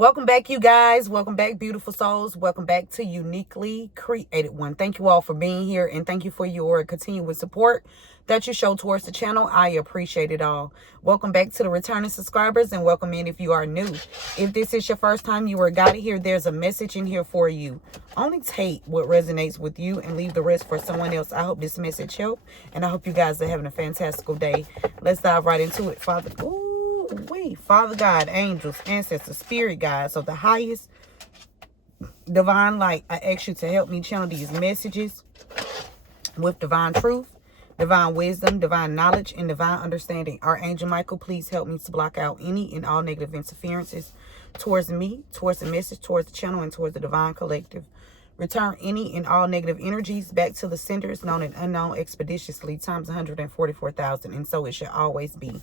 Welcome back, you guys. Welcome back, beautiful souls. Welcome back to Uniquely Created One. Thank you all for being here, and thank you for your continuous support that you show towards the channel. I appreciate it all. Welcome back to the returning subscribers, and welcome in if you are new. If this is your first time you were guided here, there's a message in here for you. Only take what resonates with you and leave the rest for someone else. I hope this message helped, and I hope you guys are having a fantastical day. Let's dive right into it, Father. Father God, angels, ancestors, spirit guides of the highest divine light, I ask you to help me channel these messages with divine truth, divine wisdom, divine knowledge, and divine understanding. Archangel Michael, please help me to block out any and all negative interferences towards me, towards the message, towards the channel, and towards the divine collective. Return any and all negative energies back to the senders, known and unknown, expeditiously, times 144,000, and so it should always be.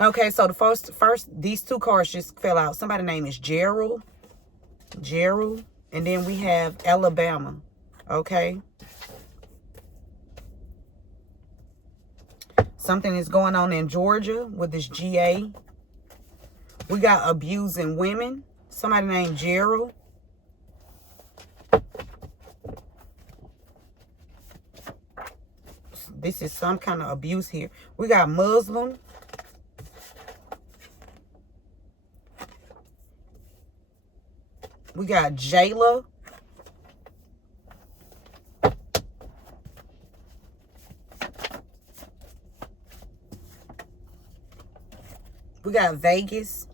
Okay, so the first, these two cards just fell out. Somebody's name is Gerald, and then we have Alabama. Okay, something is going on in Georgia with this GA. We got abusing women. Somebody named Gerald. This is some kind of abuse here. We got Muslim. We got Jayla. We got Vegas.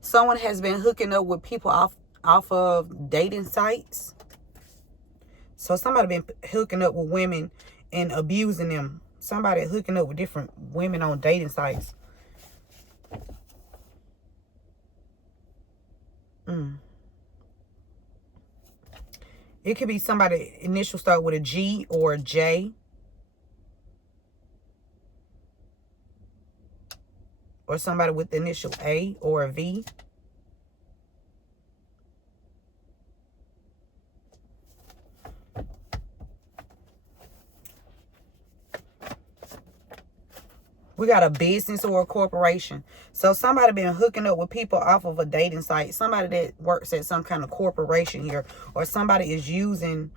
Someone has been hooking up with people off of dating sites. So somebody been hooking up with women and abusing them. Somebody hooking up with different women on dating sites. It could be somebody initial start with a G or a J. Or somebody with the initial A or a V. We got a business or a corporation. So somebody been hooking up with people off of a dating site. Somebody that works at some kind of corporation here. Or somebody is using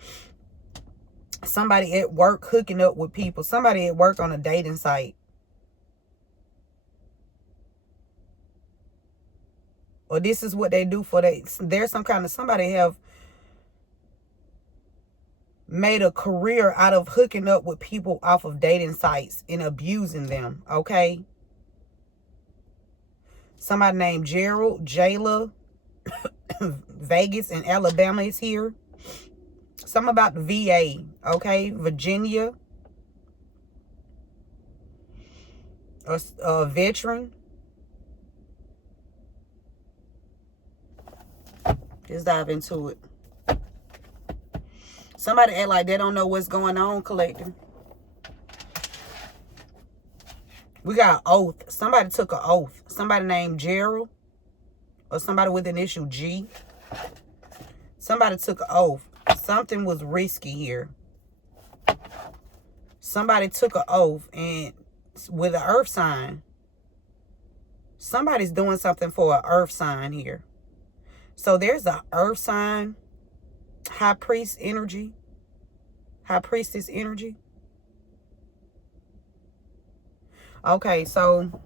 somebody at work hooking up with people. Somebody at work on a dating site. Or this is what they do for there's some kind of somebody have made a career out of hooking up with people off of dating sites and abusing them, okay? Somebody named Gerald, Jayla, Vegas, and Alabama is here. Something about the VA, okay? Virginia. A veteran. Let's dive into it. Somebody act like they don't know what's going on, collective. We got oath. Somebody took an oath. Somebody named Gerald. Or somebody with an initial G. Somebody took an oath. Something was risky here. Somebody took an oath and with an earth sign. Somebody's doing something for an earth sign here. So there's an earth sign. High priest energy. High priestess energy. Okay, so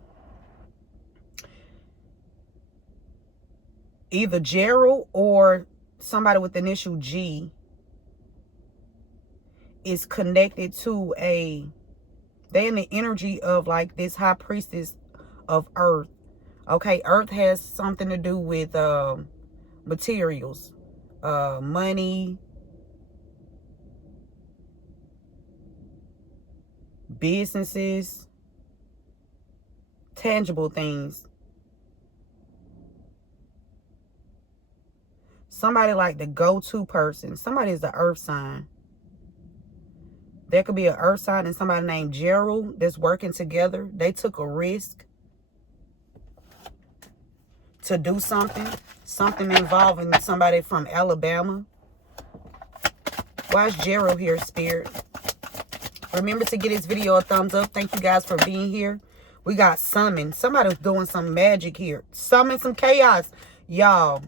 either Gerald or somebody with the initial G is connected to they in the energy of like this high priestess of earth. Okay, earth has something to do with materials, money, businesses, tangible things. Somebody like the go-to person. Somebody is the earth sign. There could be an earth sign and somebody named Gerald that's working together. They took a risk to do something involving somebody from Alabama. Why is Gerald here, Spirit? Remember to give this video a thumbs up. Thank you guys for being here. We got summon. Somebody's doing some magic here. Summon some chaos. Y'all,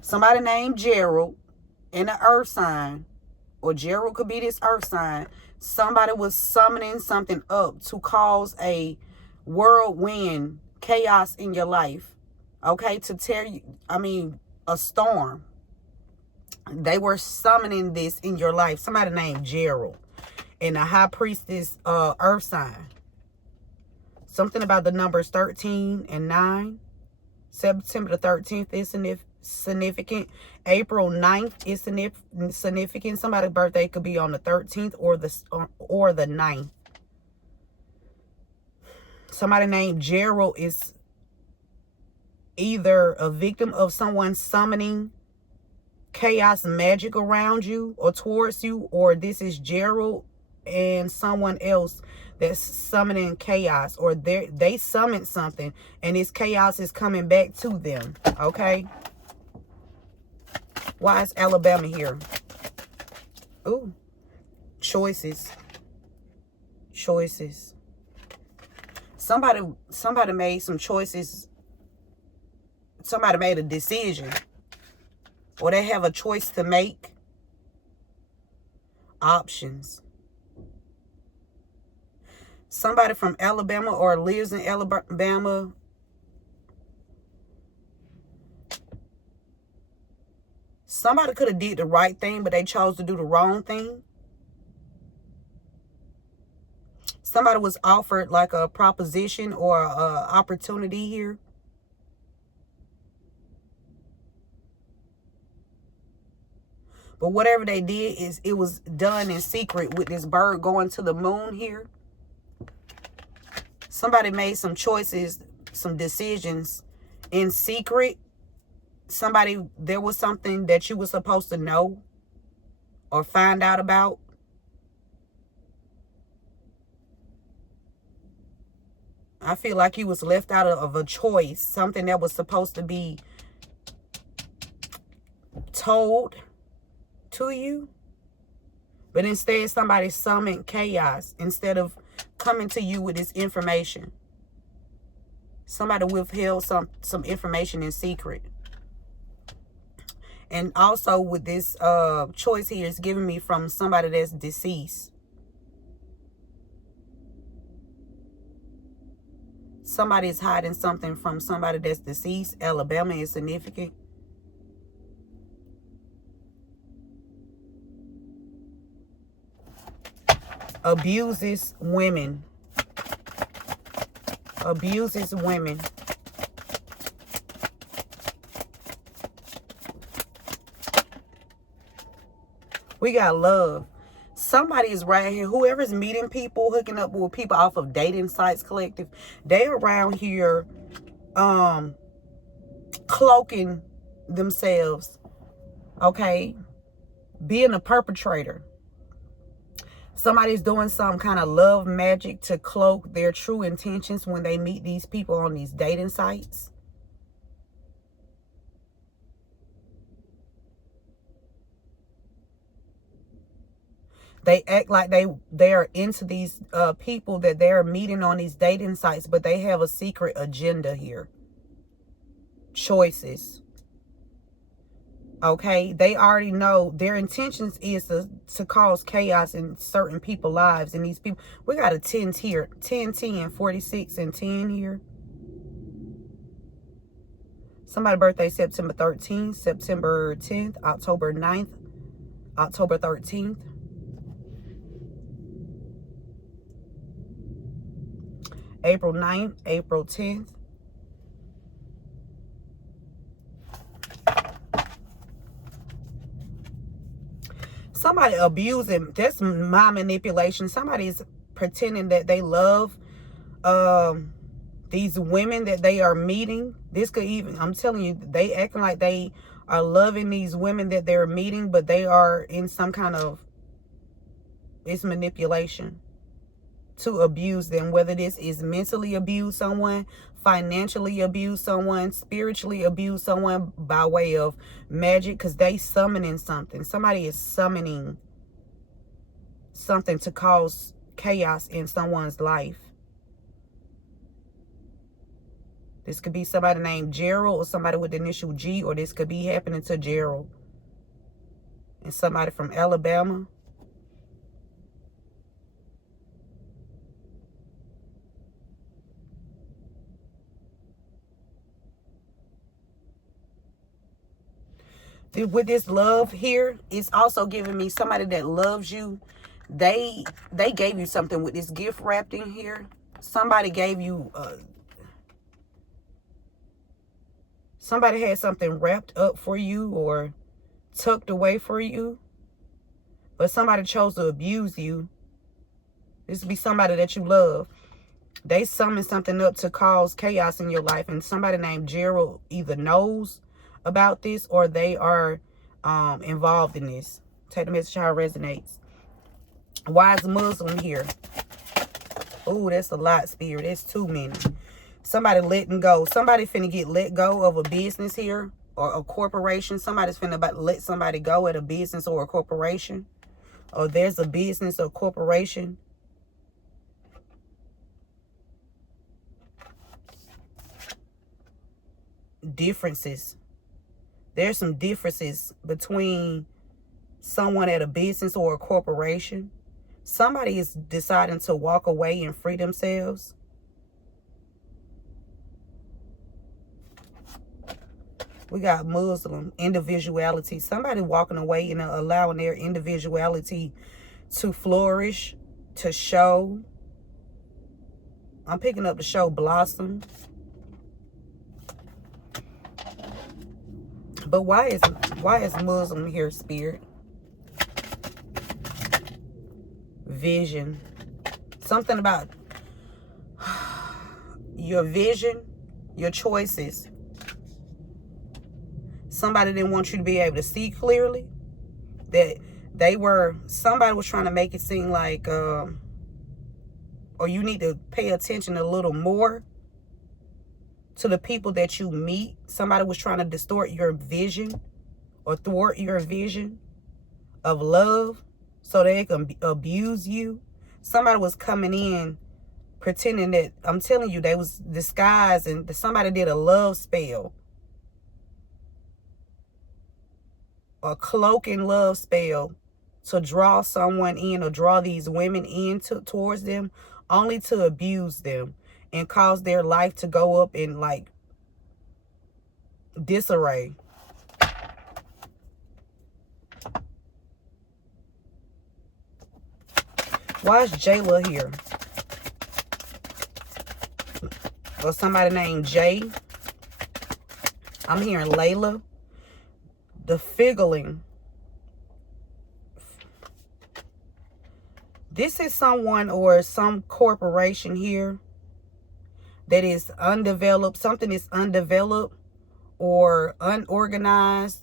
somebody named Gerald in the earth sign, or Gerald could be this earth sign. Somebody was summoning something up to cause a whirlwind, chaos in your life. Okay, to tear you, a storm. They were summoning this in your life. Somebody named Gerald. And the high priestess earth sign. Something about the numbers 13 and 9. September the 13th is significant. April 9th is significant. Somebody's birthday could be on the 13th or the 9th. Somebody named Gerald is either a victim of someone summoning chaos magic around you or towards you, or this is Gerald and someone else that's summoning chaos, or they summoned something and this chaos is coming back to them. Okay, why is Alabama here? Ooh, choices. Somebody made some choices. Somebody made a decision, or they have a choice to make. Options. Somebody from Alabama or lives in Alabama. Somebody could have did the right thing, but they chose to do the wrong thing. Somebody was offered like a proposition or a opportunity here. But whatever they did, it was done in secret with this bird going to the moon here. Somebody made some choices, some decisions in secret. There was something that you were supposed to know or find out about. I feel like you was left out of a choice, something that was supposed to be told to you. But instead, somebody summoned chaos instead of coming to you with this information. Somebody withheld some information in secret. And also with this choice here is giving me from somebody that's deceased. Somebody is hiding something from somebody that's deceased. Alabama is significant. Abuses women. Abuses women. We got love. Somebody is right here. Whoever's meeting people, hooking up with people off of dating sites collective, they around here cloaking themselves. Okay? Being a perpetrator. Somebody's doing some kind of love magic to cloak their true intentions when they meet these people on these dating sites. They act like they are into these people that they're meeting on these dating sites, but they have a secret agenda here. Choices. Okay, they already know their intentions is to cause chaos in certain people's lives. And these people, we got a 10 here, 10, 10, 46, and 10 here. Somebody's birthday September 13th, September 10th, October 9th, October 13th. April 9th, April 10th. Somebody abusing, that's my manipulation. Somebody's pretending that they love these women that they are meeting. This could even, I'm telling you, they acting like they are loving these women that they're meeting, but they are in some kind of, it's manipulation. to abuse them, whether this is mentally abuse someone, financially abuse someone, spiritually abuse someone by way of magic, because they summoning something. Somebody is summoning something to cause chaos in someone's life. This could be somebody named Gerald or somebody with the initial G, or this could be happening to Gerald and somebody from Alabama. With this love here, it's also giving me somebody that loves you. They gave you something with this gift wrapped in here. Somebody gave you somebody had something wrapped up for you or tucked away for you, but somebody chose to abuse you. This would be somebody that you love. They summoned something up to cause chaos in your life, and somebody named Gerald either knows about this or they are involved in this. Take the message how it resonates. Wise Muslim here. Oh, that's a lot, Spirit. That's too many. Somebody letting go. Somebody finna get let go of a business here or a corporation. Somebody's finna about to let somebody go at a business or a corporation. Or there's a business or corporation. Differences. There's some differences between someone at a business or a corporation. Somebody is deciding to walk away and free themselves. We got Muslim individuality. Somebody walking away and allowing their individuality to flourish, to show. I'm picking up the show blossom. But why is Muslim here, Spirit? Vision. Something about your vision, your choices. Somebody didn't want you to be able to see clearly. That somebody was trying to make it seem like, or you need to pay attention a little more to the people that you meet. Somebody was trying to distort your vision or thwart your vision of love so they can abuse you. Somebody was coming in pretending that, I'm telling you, they was disguised, and somebody did a love spell. A cloaking love spell to draw someone in or draw these women in towards them, only to abuse them and cause their life to go up in like disarray. Why is Jayla here? Or somebody named Jay. I'm hearing Layla. The figgling. This is someone or some corporation here that is undeveloped. Something is undeveloped or unorganized,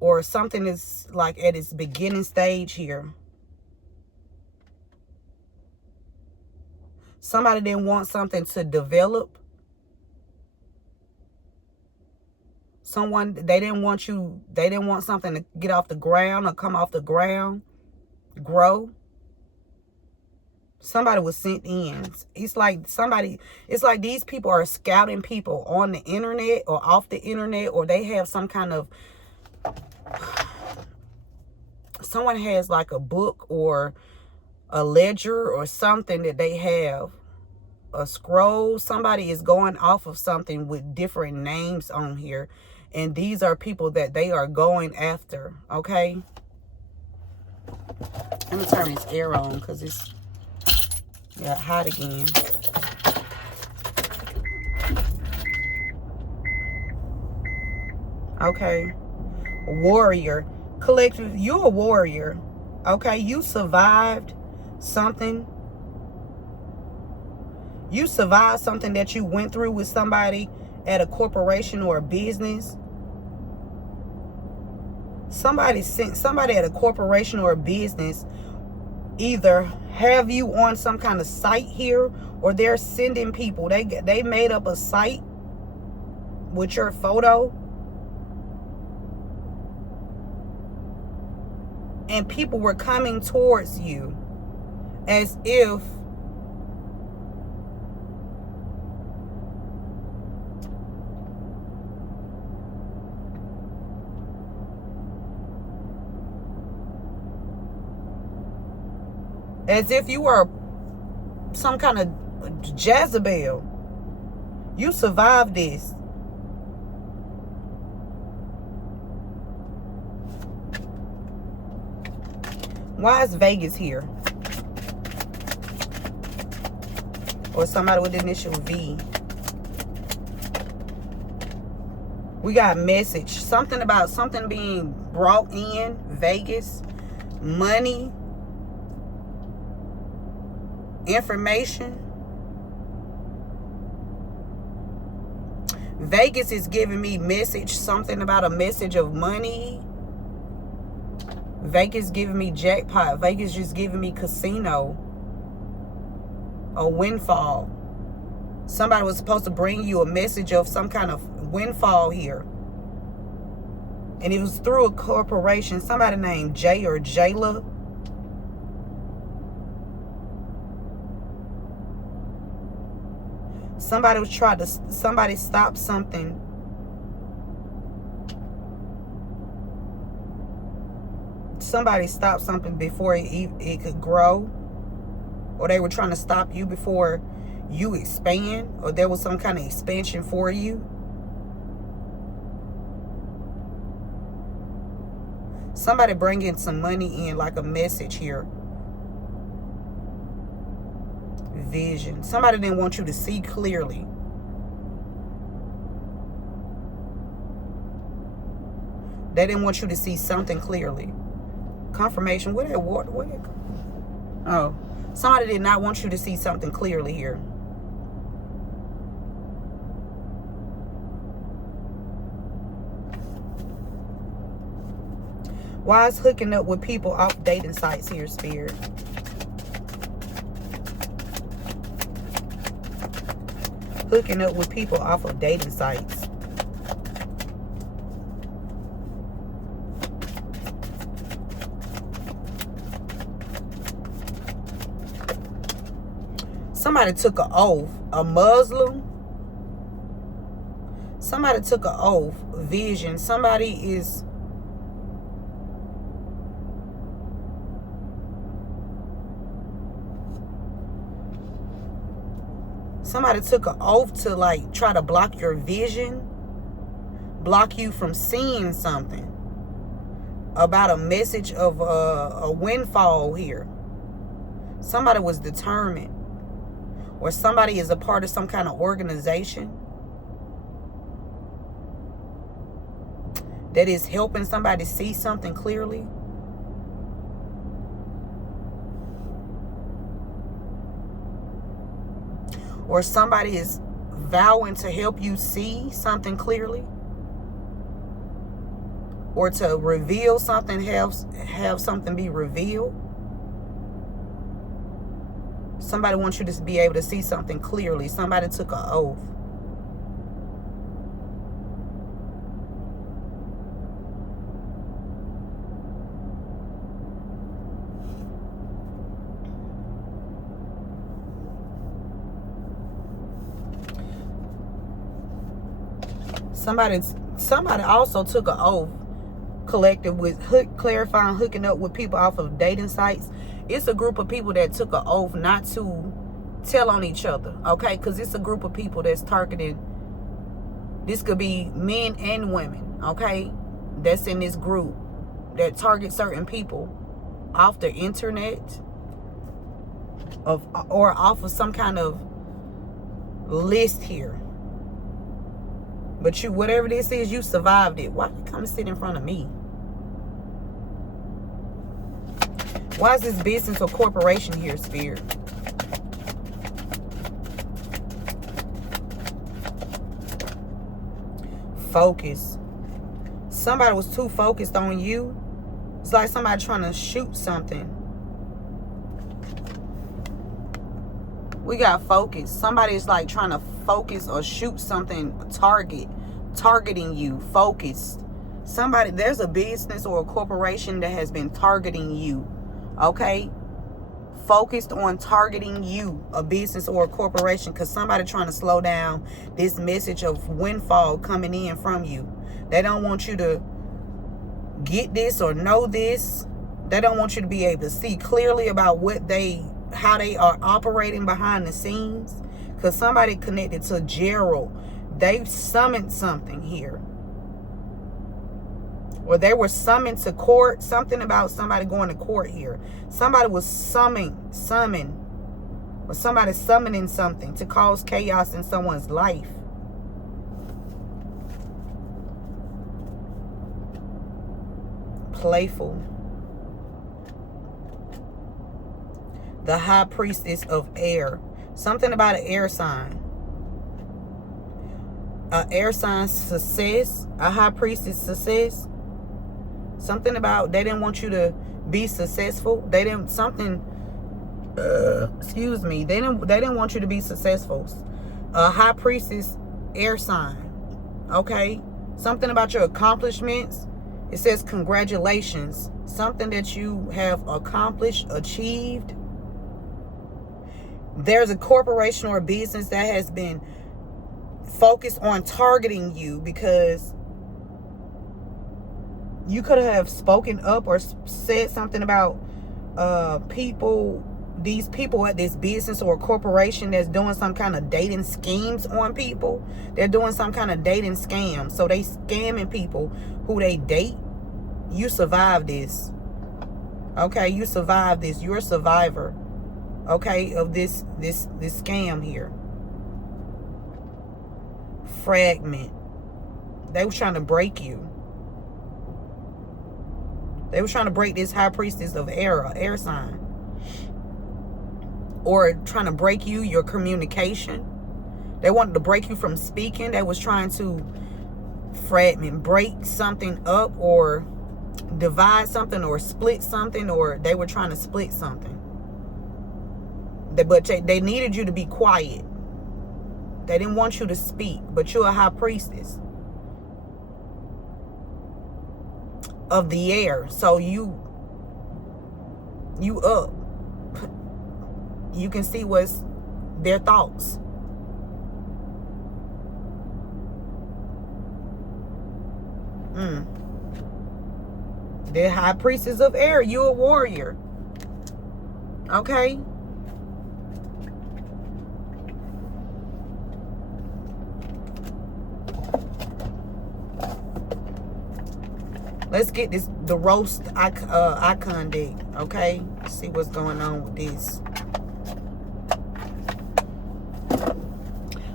or something is like at its beginning stage here. Somebody didn't want something to develop. They didn't want something to get off the ground or come off the ground, grow. Somebody was sent in. It's like these people are scouting people on the internet or off the internet, or they have some kind of, someone has like a book or a ledger or something that they have, a scroll. Somebody is going off of something with different names on here, and these are people that they are going after. Okay, let me turn this air on because it's got hot again. Okay, warrior collective. You're a warrior. Okay, you survived something. You survived something that you went through with somebody at a corporation or a business. Somebody at a corporation or a business either have you on some kind of site here, or they're sending people. They made up a site with your photo, and people were coming towards you as if you were some kind of Jezebel. You survived this. Why is Vegas here? Or somebody with the initial V. We got message. Something about something being brought in. Vegas. Money. Information. Vegas is giving me message. Something about a message of money. Vegas giving me jackpot. Vegas just giving me casino. A windfall. Somebody was supposed to bring you a message of some kind of windfall here. And it was through a corporation. Somebody named Jay or Jayla. Somebody was trying to, somebody stopped something. Somebody stopped something before it could grow. Or they were trying to stop you before you expand. Or there was some kind of expansion for you. Somebody bringing some money in, like a message here. Vision. Somebody didn't want you to see clearly. They didn't want you to see something clearly. Confirmation. Where that water? Where that? Oh, somebody did not want you to see something clearly here. Why is hooking up with people off dating sites here, Spirit? Hooking up with people off of dating sites. Somebody took an oath. A Muslim. Somebody took an oath. Vision. Somebody is... Somebody took an oath to like try to block your vision. Block you from seeing something. About a message of a windfall here. Somebody was determined. Or somebody is a part of some kind of organization that is helping somebody see something clearly. Or somebody is vowing to help you see something clearly. Or to reveal something, have something be revealed. Somebody wants you to be able to see something clearly. Somebody took an oath. Somebody also took an oath collective with clarifying hooking up with people off of dating sites. It's a group of people that took an oath not to tell on each other, okay? Because it's a group of people that's targeting. This could be men and women, okay? That's in this group that target certain people off the internet or off of some kind of list here. But you, whatever this is, you survived it. Why you come and sit in front of me? Why is this business or corporation here, Spirit? Focus. Somebody was too focused on you. It's like somebody trying to shoot something. We got focus. Somebody's like trying to focus or shoot something, targeting you. Focused. Somebody, there's a business or a corporation that has been targeting you. Okay? Focused on targeting you, a business or a corporation, because somebody trying to slow down this message of windfall coming in from you. They don't want you to get this or know this. They don't want you to be able to see clearly about how they are operating behind the scenes. Because somebody connected to Gerald, they summoned something here. Or they were summoned to court. Something about somebody going to court here. Somebody was summoned. Or somebody summoning something to cause chaos in someone's life. Playful. The high priestess of air. Something about an air sign. An air sign success. A high priestess success. Something about they didn't want you to be successful. They didn't excuse me. They didn't want you to be successful. A high priestess air sign. Okay? Something about your accomplishments. It says congratulations. Something that you have accomplished, achieved. There's a corporation or a business that has been focused on targeting you because you could have spoken up or said something about these people at this business or corporation that's doing some kind of dating schemes on people. They're doing some kind of dating scam. So they scamming people who they date. You survived this. Okay, you survived this. You're a survivor. Okay, of this scam here. Fragment. They were trying to break you. They were trying to break this high priestess of air sign. Or trying to break you, your communication. They wanted to break you from speaking. They was trying to fragment, break something up, or divide something, or split something, or they were trying to split something. But they needed you to be quiet. They didn't want you to speak, but you're a high priestess of the air. So you up. You can see what's their thoughts. They're high priestess of air. You a warrior. Okay? Let's get the roast icon deck, okay? See what's going on with this.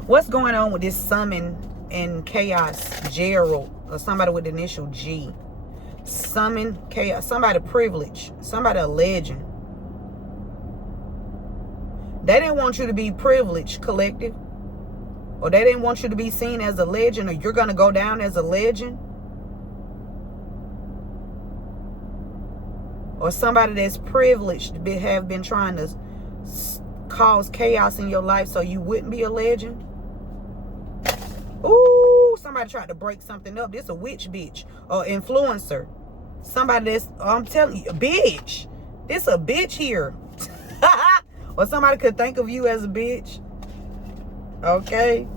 What's going on with this summon and chaos Gerald, or somebody with the initial G? Summon chaos, somebody privileged, somebody a legend. They didn't want you to be privileged, collective. Or they didn't want you to be seen as a legend, or you're going to go down as a legend. Or somebody that's privileged have been trying to cause chaos in your life so you wouldn't be a legend. Ooh, somebody tried to break something up. This a witch bitch or influencer. Somebody that's, I'm telling you, a bitch. This a bitch here. Or somebody could think of you as a bitch. Okay.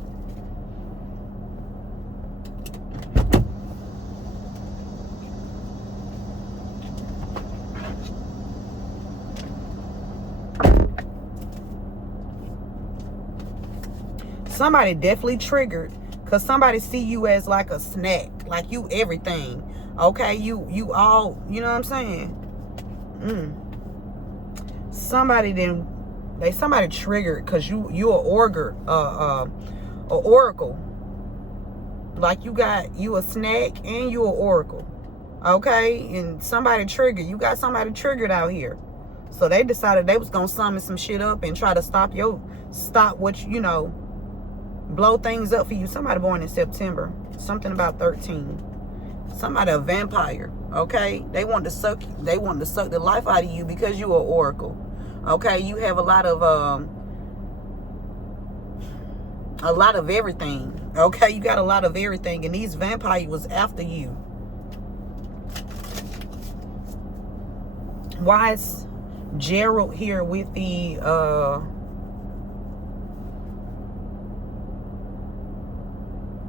Somebody definitely triggered because somebody see you as like a snack, like you everything. Okay, you all, you know what I'm saying? Somebody triggered because you a oracle. Like you a snack and you a oracle. Okay, and somebody triggered. You got somebody triggered out here. So they decided they was gonna summon some shit up and try to stop what you know. Blow things up for you. Somebody born in September. Something about 13. Somebody a vampire. Okay? They want to suck the life out of you because you are oracle. Okay? You have a lot of A lot of everything. Okay, you got a lot of everything. And these vampires was after you. Why is Gerald here with the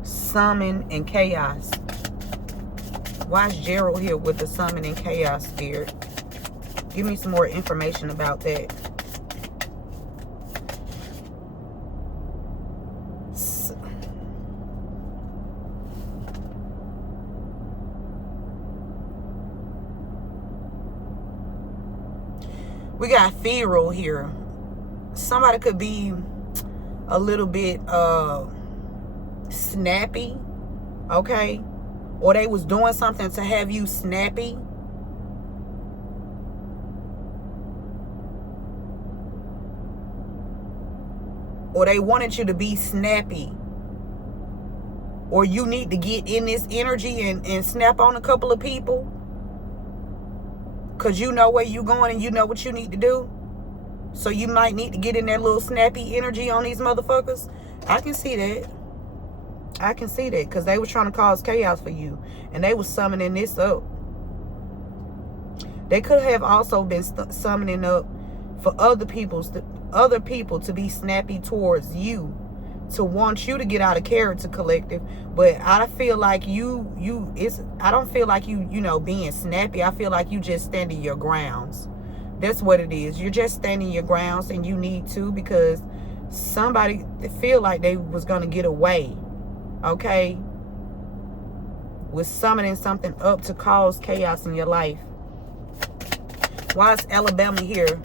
summon and chaos? Why is Gerald here with the summon and chaos spirit? Give me some more information about that. We got feral here. Somebody could be a little bit snappy, okay? Or they was doing something to have you snappy. Or they wanted you to be snappy. Or you need to get in this energy and snap on a couple of people. Because you know where you're going and you know what you need to do. So you might need to get in that little snappy energy on these motherfuckers. I can see that. I can see that. Because they were trying to cause chaos for you. And they were summoning this up. They could have also been summoning up for other people to be snappy towards you. To want you to get out of character, collective. But I feel like I don't feel like you know, being snappy. I feel like you just standing your grounds. That's what it is. You're just standing your grounds, and you need to, because somebody feel like they was going to get away. Okay? With summoning something up to cause chaos in your life. Why is Alabama here?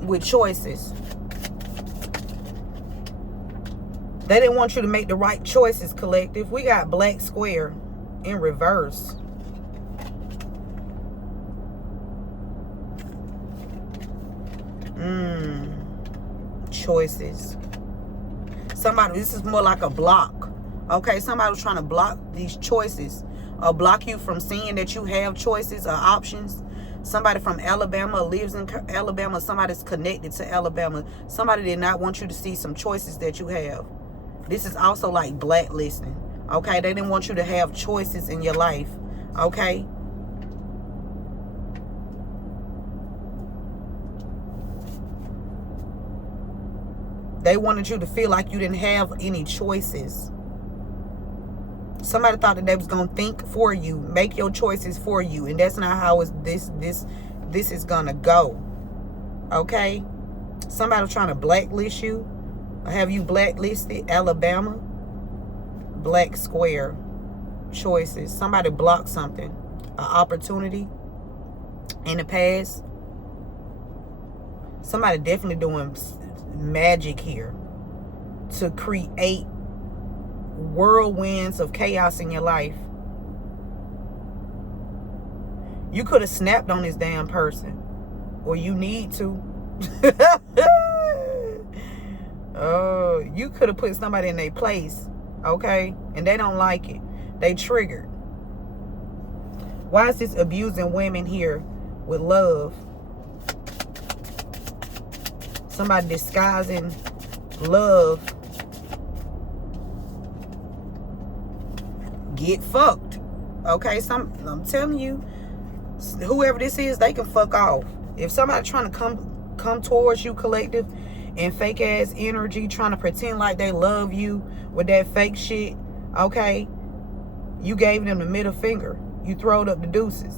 With choices. They didn't want you to make the right choices, collective. We got black square in reverse. Choices. Somebody, this is more like a block. Okay, somebody was trying to block these choices. Or block you from seeing that you have choices or options. Somebody from Alabama lives in Alabama. Somebody's connected to Alabama. Somebody did not want you to see some choices that you have. This is also like blacklisting. Okay? They didn't want you to have choices in your life. Okay? They wanted you to feel like you didn't have any choices. Somebody thought that they was going to think for you. Make your choices for you. And that's not how this is going to go. Okay? Somebody was trying to blacklist you. Have you blacklisted? Alabama. Black square. Choices. Somebody blocked something. An opportunity. In the past. Somebody definitely doing magic here. To create whirlwinds of chaos in your life. You could have snapped on this damn person. Or you need to. Oh, you could have put somebody in their place. Okay? And they don't like it. They triggered. Why is this abusing women here with love? Somebody disguising love. Get fucked. Okay? I'm telling you, whoever this is, they can fuck off. If somebody trying to come towards you, collective, and fake ass energy, trying to pretend like they love you with that fake shit, okay, you gave them the middle finger. You throwed up the deuces.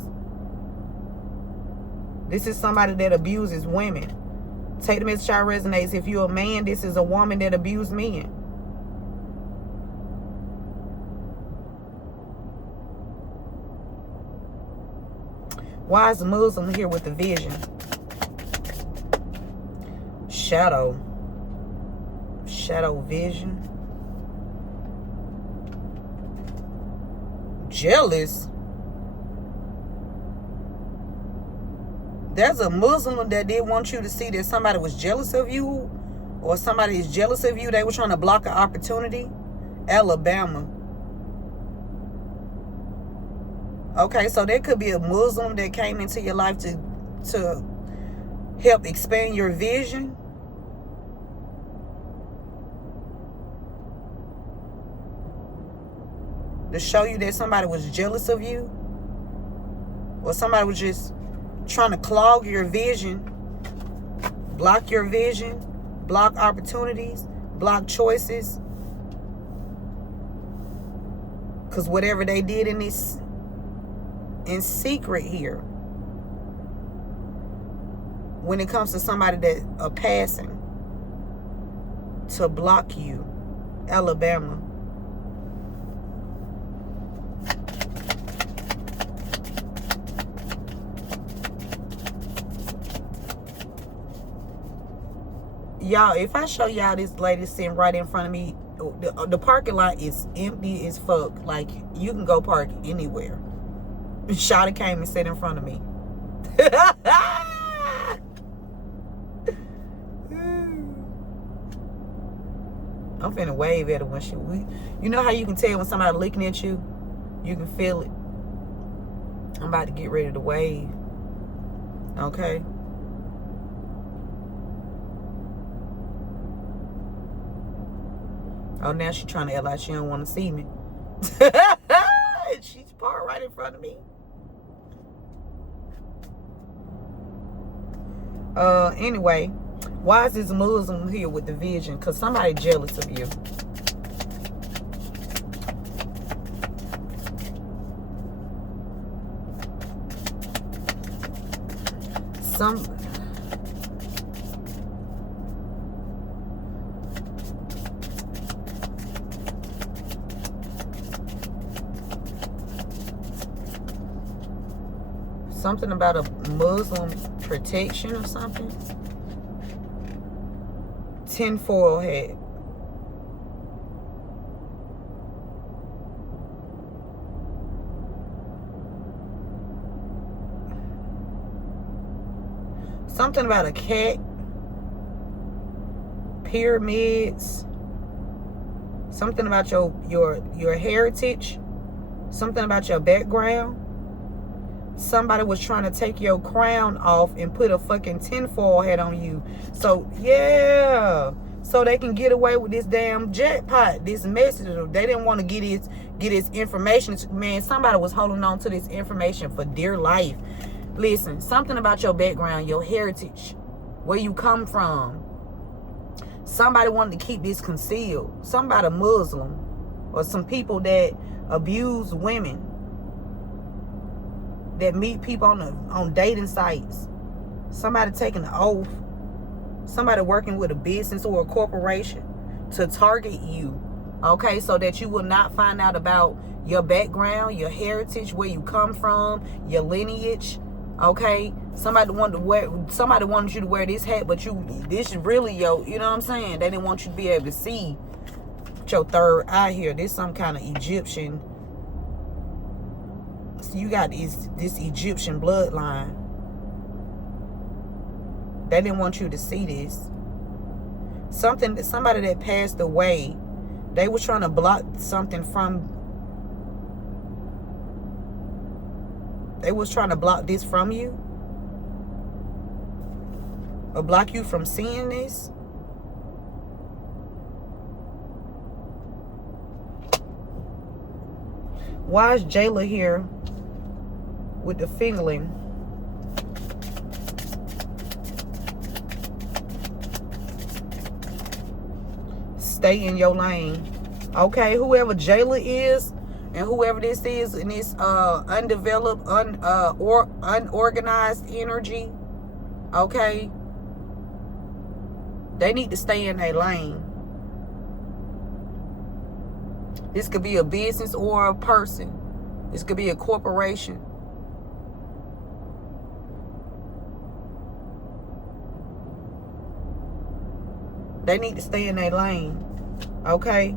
This is somebody that abuses women. Take the message how it resonates. If you're a man, this is a woman that abused men. Why is the Muslim here with the vision? Shadow vision. Jealous. There's a Muslim that didn't want you to see that somebody was jealous of you, or somebody is jealous of you. They were trying to block an opportunity. Alabama. Okay, so there could be a Muslim that came into your life to help expand your vision. To show you that somebody was jealous of you. Or somebody was just trying to clog your vision. Block your vision. Block opportunities. Block choices. Because whatever they did in secret here, when it comes to somebody that are passing to block you, Alabama. Y'all, if I show y'all this lady sitting right in front of me, the parking lot is empty as fuck. Like, you can go park anywhere. Shawty came and sat in front of me. I'm finna wave at her when she... You know how you can tell when somebody looking at you? You can feel it. I'm about to get ready to wave. Okay? Oh, now she's trying to act like she don't want to see me. She's parked right in front of me. Anyway, why is this Muslim here with the vision? Because somebody jealous of you. Something about a Muslim protection or something. Tinfoil hat. Something about a cat. Pyramids. Something about your heritage. Something about your background. Somebody was trying to take your crown off and put a fucking tinfoil hat on you. So, yeah. So they can get away with this damn jackpot, this message. They didn't want to get his information. Man, somebody was holding on to this information for dear life. Listen, something about your background, your heritage, where you come from. Somebody wanted to keep this concealed. Somebody Muslim or some people that abuse women. That meet people on dating sites. Somebody taking an oath. Somebody working with a business or a corporation to target you. Okay, so that you will not find out about your background, your heritage, where you come from, your lineage. Okay, somebody wanted you to wear this hat, but this is really you know what I'm saying? They didn't want you to be able to see your third eye here. This some kind of Egyptian. You got this Egyptian bloodline. They didn't want you to see this. Somebody that passed away, they were trying to block something from. They was trying to block this from you, or block you from seeing this. Why is Jayla here with the fingering? Stay in your lane. Okay, whoever Jayla is and whoever this is in this undeveloped, unorganized energy, okay, they need to stay in their lane. This could be a business or a person. This could be a corporation. They need to stay in their lane. Okay?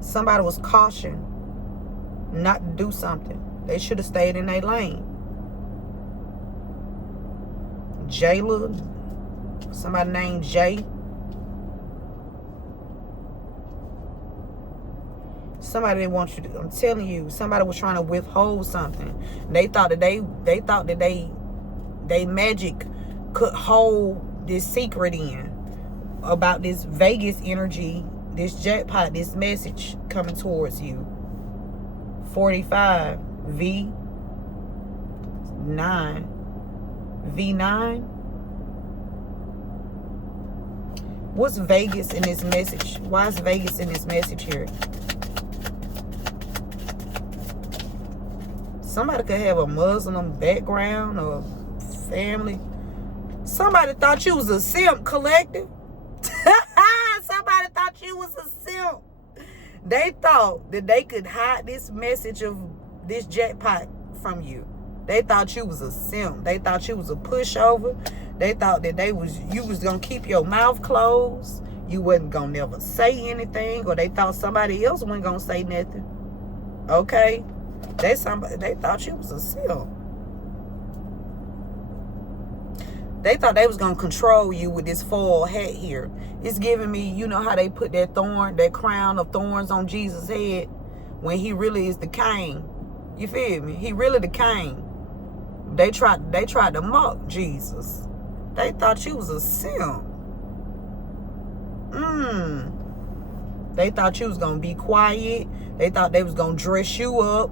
Somebody was cautioned not to do something. They should have stayed in their lane. Jayla, somebody named Jay. Somebody didn't want you to, I'm telling you, somebody was trying to withhold something. They thought that they they magic could hold this secret in about this Vegas energy, this jackpot, this message coming towards you. 45 V9 V9. What's Vegas in this message? Why is Vegas in this message here? Somebody could have a Muslim background or family. Somebody thought you was a simp, collective. Somebody thought you was a simp. They thought that they could hide this message of this jackpot from you. They thought you was a simp. They thought you was a pushover. They thought that you was gonna keep your mouth closed. You wasn't gonna never say anything, or they thought somebody else wasn't gonna say nothing. Okay? They thought you was a simp. They thought they was gonna control you with this foil hat here. It's giving me, you know how they put that crown of thorns on Jesus' head when he really is the king. You feel me? He really the king. They tried to mock Jesus. They thought you was a simp. They thought you was gonna be quiet. They thought they was gonna dress you up.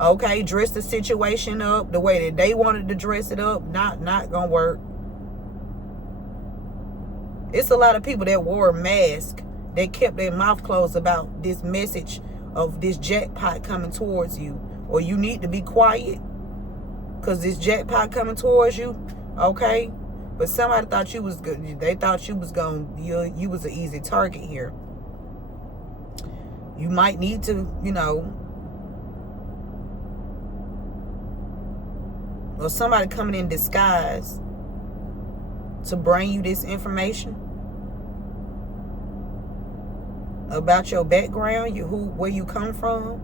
Okay, dress the situation up the way that they wanted to dress it up. Not gonna work. It's a lot of people that wore a mask, that kept their mouth closed about this message of this jackpot coming towards you. Or you need to be quiet because this jackpot coming towards you. Okay? But somebody thought you was good. They thought you was you was an easy target here. You might need to, or somebody coming in disguise to bring you this information about your background, where you come from,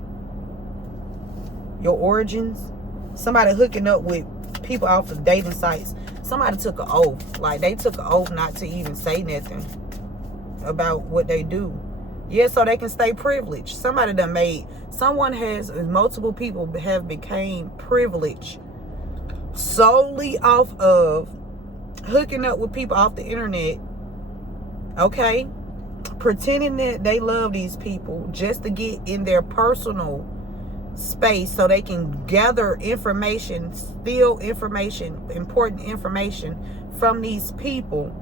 your origins. Somebody hooking up with people off of dating sites. Somebody took an oath. Like, they took an oath not to even say nothing about what they do. Yeah, so they can stay privileged. Multiple people have became privileged solely off of hooking up with people off the internet. Okay? Pretending that they love these people just to get in their personal space so they can gather information, steal information, important information from these people,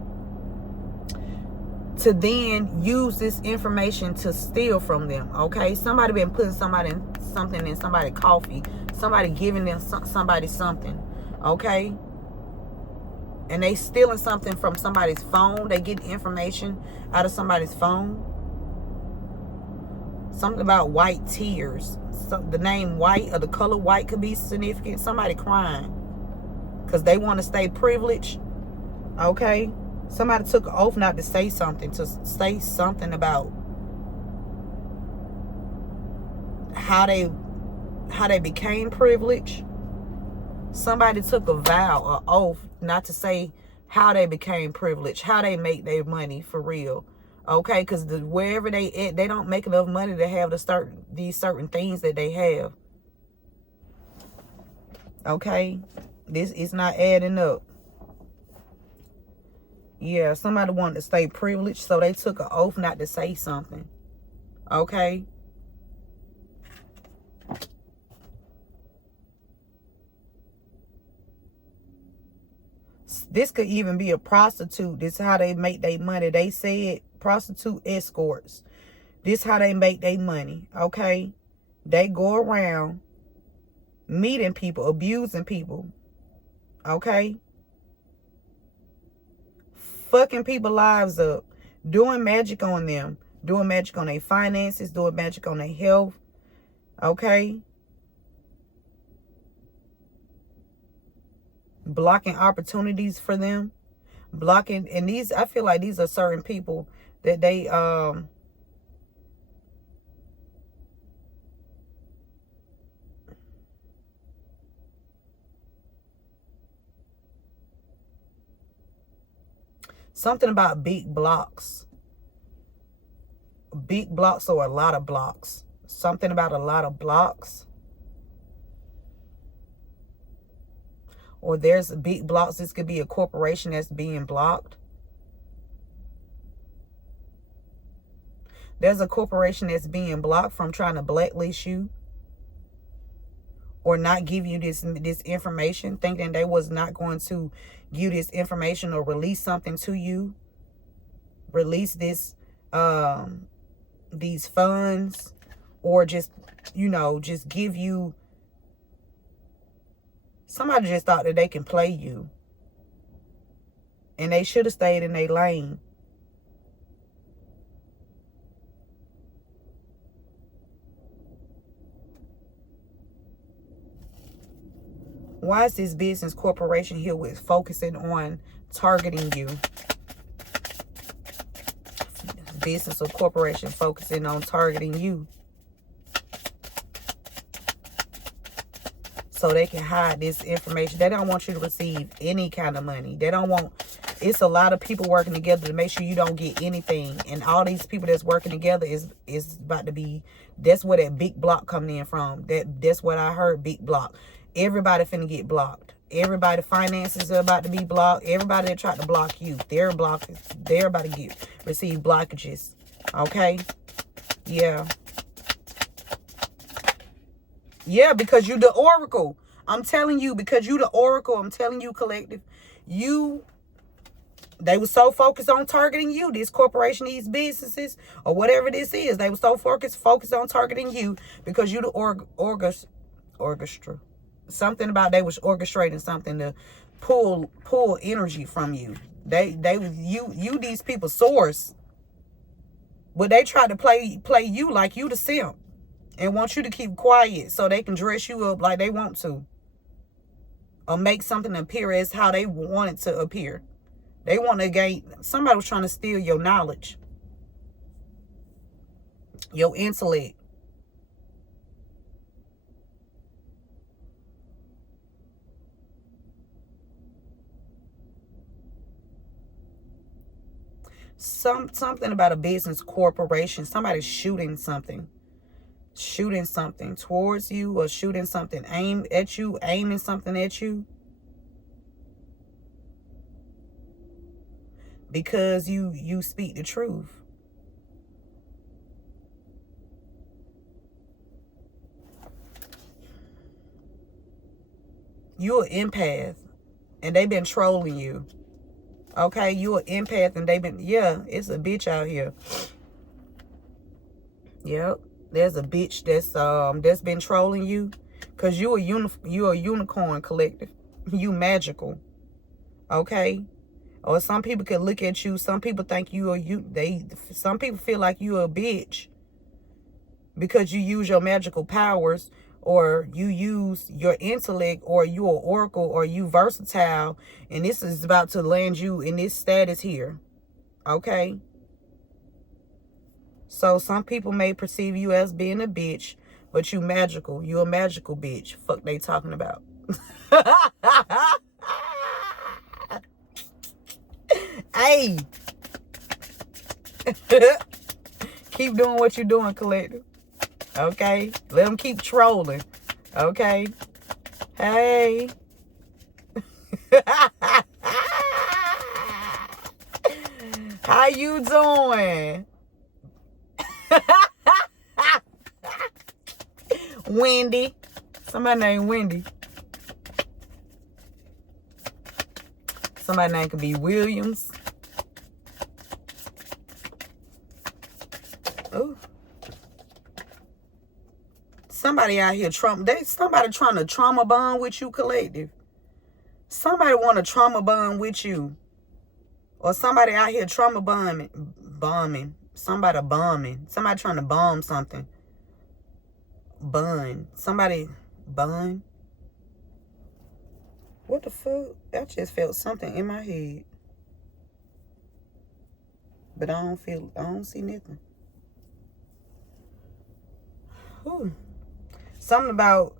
to then use this information to steal from them. Okay, somebody been putting something in somebody's coffee, somebody giving them somebody something. Okay, and they stealing something from somebody's phone. They get information out of somebody's phone. Something about white tears. The name white or the color white could be significant. Somebody crying because they want to stay privileged. Okay? Somebody took an oath not to say something about how they became privileged. Somebody took a vow or oath not to say how they became privileged, how they make their money for real. Okay, because wherever they at, they don't make enough money to have these certain things that they have. Okay, this is not adding up. Yeah, somebody wanted to stay privileged, so they took an oath not to say something. Okay. This could even be a prostitute. This is how they make their money. They said prostitute escorts. This is how they make their money. Okay. They go around meeting people, abusing people. Okay. Fucking people's lives up. Doing magic on them. Doing magic on their finances. Doing magic on their health. Okay. Blocking opportunities for them. Blocking, and these, I feel like these are certain people that they something about big blocks. Big blocks or a lot of blocks. Something about a lot of blocks. or there's big blocks. This could be a corporation that's being blocked. There's a corporation that's being blocked from trying to blacklist you or not give you this information, thinking they was not going to give you this information or release something to you. Release this, these funds, or just, just give you. Somebody just thought that they can play you, and they should have stayed in their lane. Why is this business corporation here with focusing on targeting you? Business or corporation focusing on targeting you, so they can hide this information. They don't want you to receive any kind of money. They don't want, it's a lot of people working together to make sure you don't get anything. And all these people that's working together is about to be, that's where that big block coming in from. That's what I heard, big block. Everybody finna get blocked. Everybody finances are about to be blocked. Everybody that tried to block you, they're about to receive blockages. Okay? Yeah. Yeah, because you the oracle. I'm telling you, because you the oracle. I'm telling you, collective. They were so focused on targeting you, this corporation, these businesses, or whatever this is. They were so focused on targeting you because you the orchestra. Something about they was orchestrating something to pull energy from you. You these people source, but they try to play you like you the simp and want you to keep quiet so they can dress you up like they want to, or make something appear as how they want it to appear. They want to gain. Somebody was trying to steal your knowledge, your intellect. Something about a business corporation. Somebody's shooting something towards you, or shooting something aiming something at you, because you speak the truth. You're an empath, and they've been trolling you. Okay, you're an empath, and they've been, it's a bitch out here. Yep, there's a bitch that's been trolling you, because you're a unicorn, collective. You magical. Okay? Or some people can look at you, some people think some people feel like you're a bitch because you use your magical powers, or you use your intellect, or you are oracle, or you versatile, and this is about to land you in this status here. Okay? So some people may perceive you as being a bitch, but you magical. You a magical bitch. Fuck they talking about. Hey. Keep doing what you're doing, collective. Okay? Let them keep trolling. Okay? Hey. How you doing? Wendy. Somebody named Wendy. Somebody named could be Williams. Ooh. Somebody out here somebody trying to trauma bond with you, collective. Somebody want to trauma bond with you. Or somebody out here trauma bombing. Somebody bombing. Somebody trying to bomb something. Bun. Somebody bun. What the fuck? I just felt something in my head. But I don't see nothing. Ooh. Something about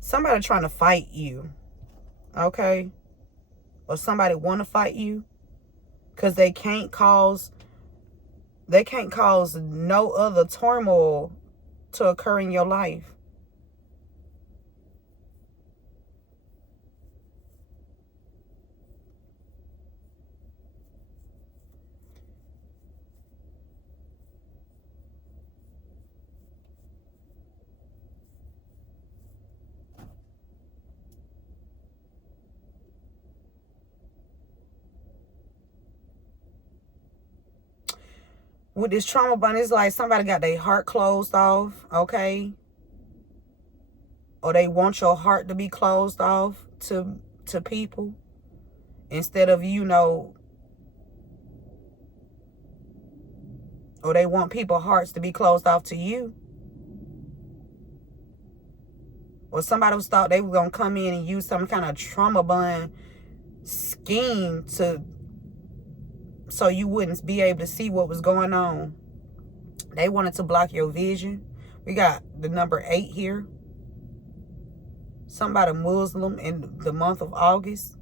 somebody trying to fight you. Okay? Or somebody want to fight you. Because they can't cause no other turmoil to occur in your life. with this trauma bond, it's like somebody got their heart closed off, okay? Or they want your heart to be closed off to people instead of, you know, or they want people's hearts to be closed off to you. Or somebody was thought they were going to come in and use some kind of trauma bond scheme so you wouldn't be able to see what was going on. They wanted to block your vision. We got the number 8 here. Somebody Muslim in the month of August.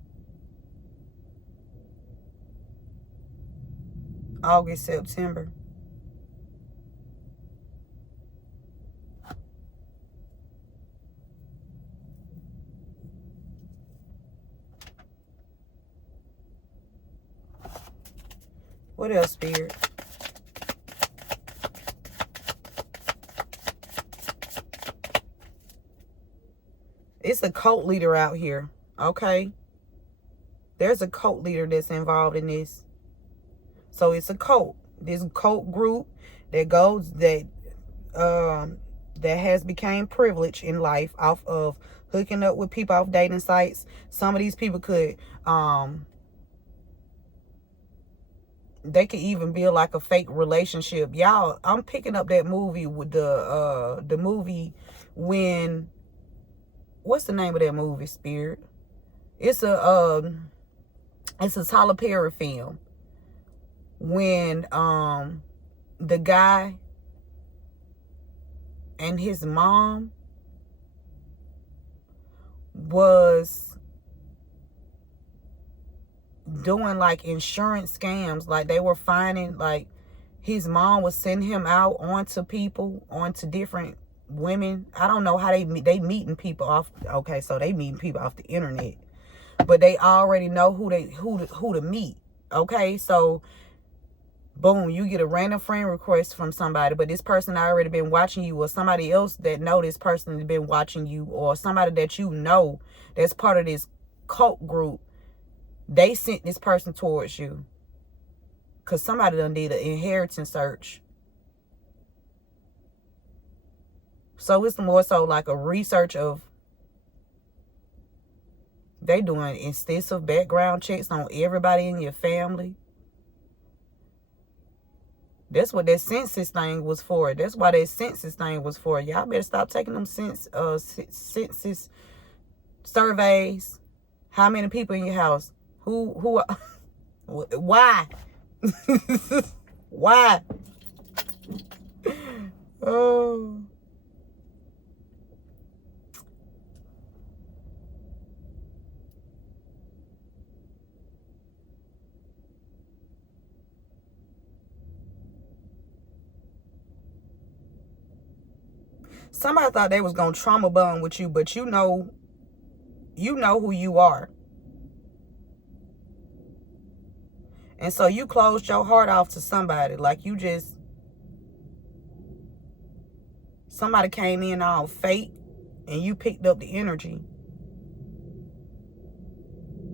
August, September. What else, Spirit? It's a cult leader out here, okay? There's a cult leader that's involved in this. So it's a cult. This cult group that goes, that has became privileged in life off of hooking up with people off dating sites. Some of these people could they could even build like a fake relationship. Y'all, I'm picking up that movie with the movie when, what's the name of that movie, Spirit? It's a Tyler Perry film. When the guy and his mom was doing like insurance scams, like they were finding, like his mom was sending him out onto people, onto different women. I don't know how they meeting people off. Okay, so they meeting people off the internet, but they already know who to meet. Okay, so boom, you get a random friend request from somebody, but this person already been watching you, or somebody else that know this person has been watching you, or somebody that you know that's part of this cult group. They sent this person towards you because somebody done did an inheritance search. So it's more so like a research of, they doing extensive background checks on everybody in your family. That's what that census thing was for. That's why that census thing was for. Y'all better stop taking them census surveys. How many people in your house? Who why? Why? Oh. Somebody thought they was gonna trauma bond with you, but you know who you are. And so you closed your heart off to somebody. Like somebody came in all fake and you picked up the energy.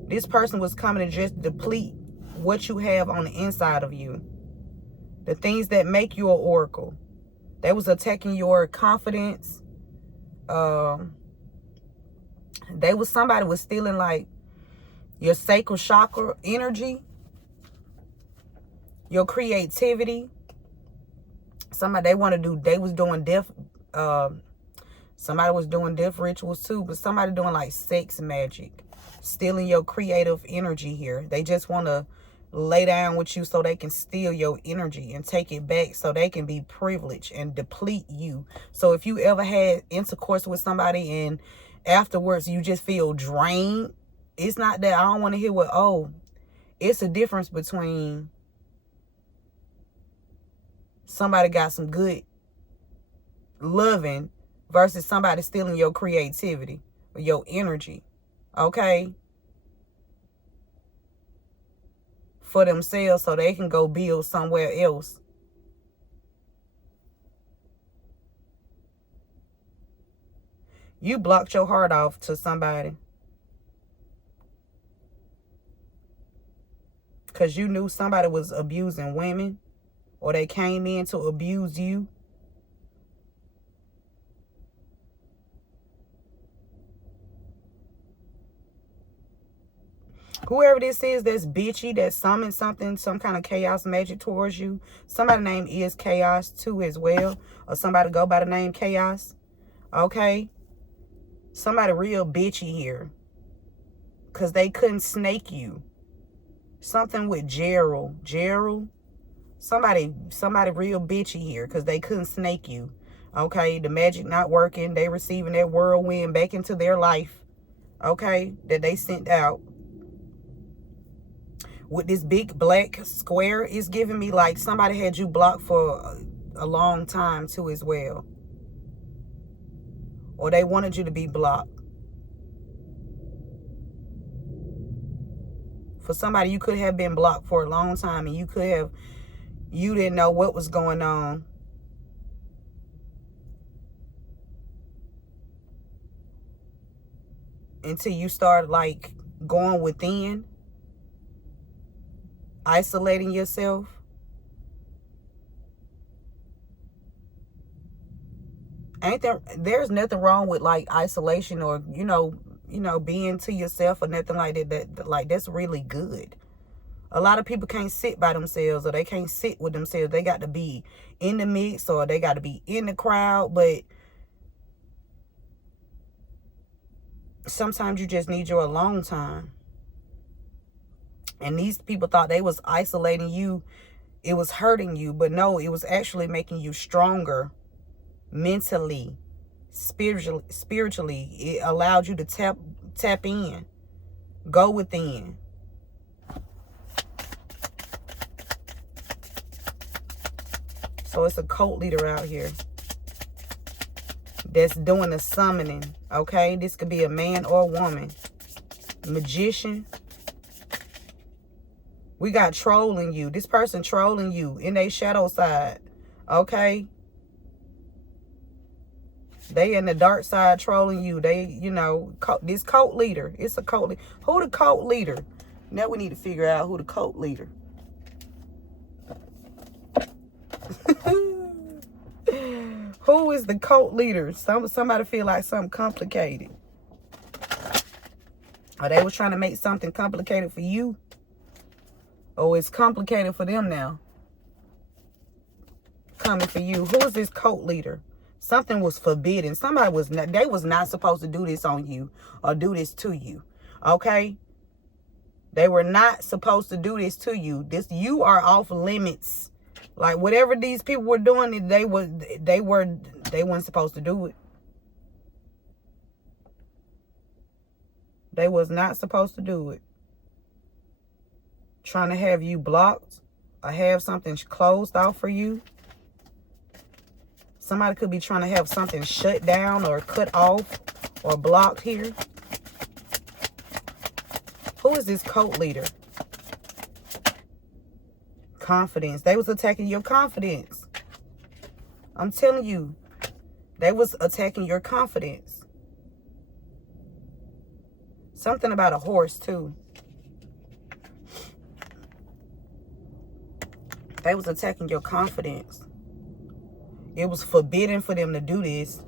This person was coming to just deplete what you have on the inside of you. The things that make you an oracle. They was attacking your confidence. Somebody was stealing like your sacral chakra energy. Your creativity. Somebody was doing death rituals too, but somebody doing like sex magic, stealing your creative energy here. They just want to lay down with you so they can steal your energy and take it back so they can be privileged and deplete you. So if you ever had intercourse with somebody and afterwards you just feel drained, it's not that I don't want to hear it's a difference between somebody got some good loving versus somebody stealing your creativity or your energy, okay? For themselves so they can go build somewhere else. You blocked your heart off to somebody because you knew somebody was abusing women. or they came in to abuse you. Whoever this is that's bitchy, that summoned something, some kind of chaos magic towards you. Somebody's name is Chaos too as well. Or somebody go by the name Chaos. Okay? Somebody real bitchy here. Because they couldn't snake you. Something with Gerald. Gerald? Somebody real bitchy here. Because they couldn't snake you. Okay? The magic not working. They receiving that whirlwind back into their life. Okay? That they sent out. With this big black square, it's giving me like somebody had you blocked for a long time too as well. Or they wanted you to be blocked. For somebody, you could have been blocked for a long time and you didn't know what was going on. Until you started like going within. Isolating yourself. There's nothing wrong with like isolation or being to yourself or nothing like that. Like that's really good. A lot of people can't sit by themselves or they can't sit with themselves. They got to be in the mix or they got to be in the crowd, but sometimes you just need your alone time. And these people thought they was isolating you. It was hurting you. But no, it was actually making you stronger mentally, spiritually. It allowed you to tap in. Go within. So it's a cult leader out here that's doing the summoning. Okay? This could be a man or a woman. Magician. We got trolling you. This person trolling you in their shadow side. Okay? They in the dark side trolling you. They, this cult leader. It's a cult leader. Who the cult leader? Now we need to figure out who the cult leader. Who is the cult leader? Somebody feel like something complicated. Or they was trying to make something complicated for you. Oh, it's complicated for them now. Coming for you. Who is this cult leader? Something was forbidden. They was not supposed to do this on you or do this to you. Okay? They were not supposed to do this to you. You are off limits. Like whatever these people were doing, they weren't supposed to do it. They was not supposed to do it. Trying to have you blocked or have something closed off for you. Somebody could be trying to have something shut down or cut off or blocked here. Who is this cult leader? Confidence. They was attacking your confidence. I'm telling you. They was attacking your confidence. Something about a horse too. They was attacking your confidence. It was forbidden for them to do this.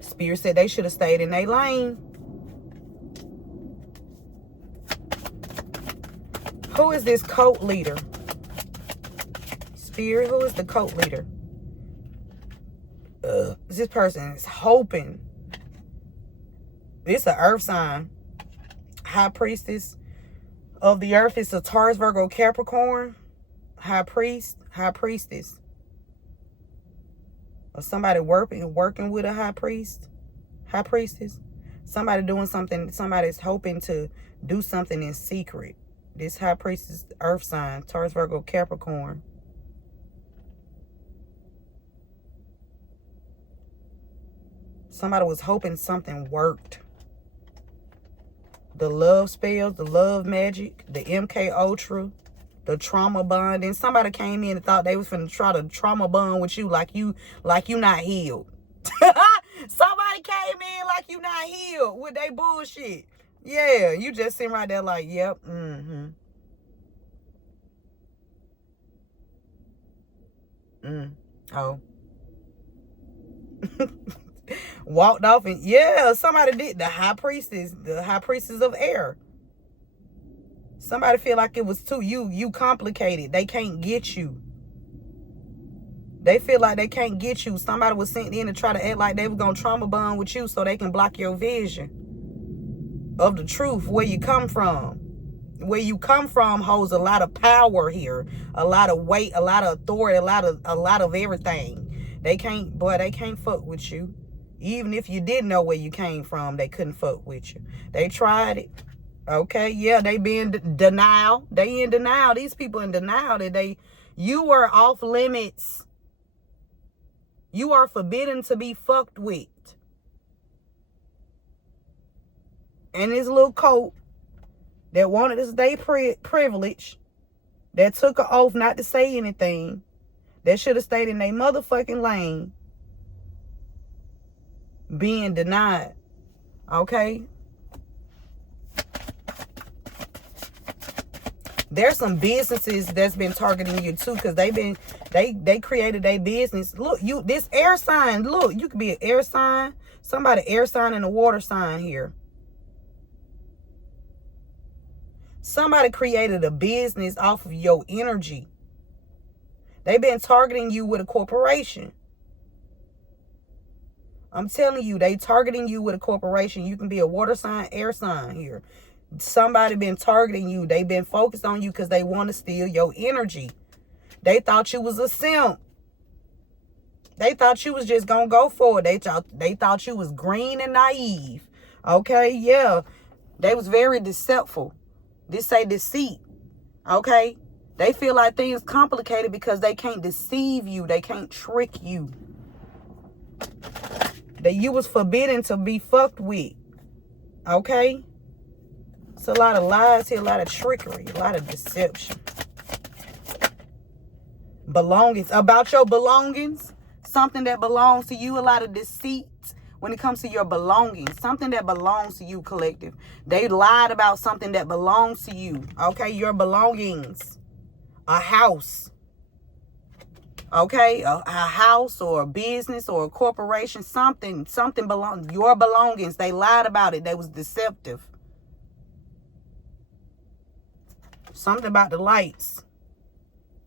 Spirit said they should have stayed in their lane. Who is this cult leader? Spirit, who is the cult leader? This person is hoping. This is an earth sign. High priestess of the earth. It's a Taurus, Virgo, Capricorn. High priest, high priestess. Or somebody working with a high priest, high priestess. Somebody doing something. Somebody's hoping to do something in secret. This high priestess, earth sign, Taurus, Virgo, Capricorn. Somebody was hoping something worked. The love spells, the love magic, the MK Ultra, the trauma bond. And somebody came in and thought they was finna try to trauma bond with you like you not healed. Somebody came in like you not healed with they bullshit. Yeah, you just sitting right there like, yep, Oh. Walked off and yeah, somebody did. The high priestess of air. Somebody feel like it was too you complicated. They can't get you. They feel like they can't get you. Somebody was sent in to try to act like they were gonna trauma bond with you so they can block your vision of the truth, where you come from. Where you come from holds a lot of power here, a lot of weight, a lot of authority, a lot of everything. They can't fuck with you. Even if you did know where you came from, they couldn't fuck with you. They tried it. Okay, yeah, they be in denial. They in denial. These people in denial that you were off limits. You are forbidden to be fucked with. And this little coat that wanted to stay privileged, that took an oath not to say anything, that should have stayed in their motherfucking lane, being denied. Okay? There's some businesses that's been targeting you too, because they created a business. Look, this air sign, look, you could be an air sign, somebody air sign and a water sign here. Somebody created a business off of your energy. They've been targeting you with a corporation. I'm telling you, they targeting you with a corporation. You can be a water sign, air sign here. Somebody been targeting you. They've been focused on you because they want to steal your energy. They thought you was a simp. They thought you was just gonna go for it. They thought you was green and naive. Okay, yeah. They was very deceitful. This say deceit. Okay? They feel like things complicated because they can't deceive you. They can't trick you. That you was forbidden to be fucked with. Okay? It's a lot of lies here, a lot of trickery, a lot of deception. Belongings. About your belongings. Something that belongs to you. A lot of deceit when it comes to your belongings. Something that belongs to you, collective. They lied about something that belongs to you. Okay? Your belongings. A house. Okay? A house or a business or a corporation. Something belongs. Your belongings. They lied about it. They was deceptive. Something about the lights.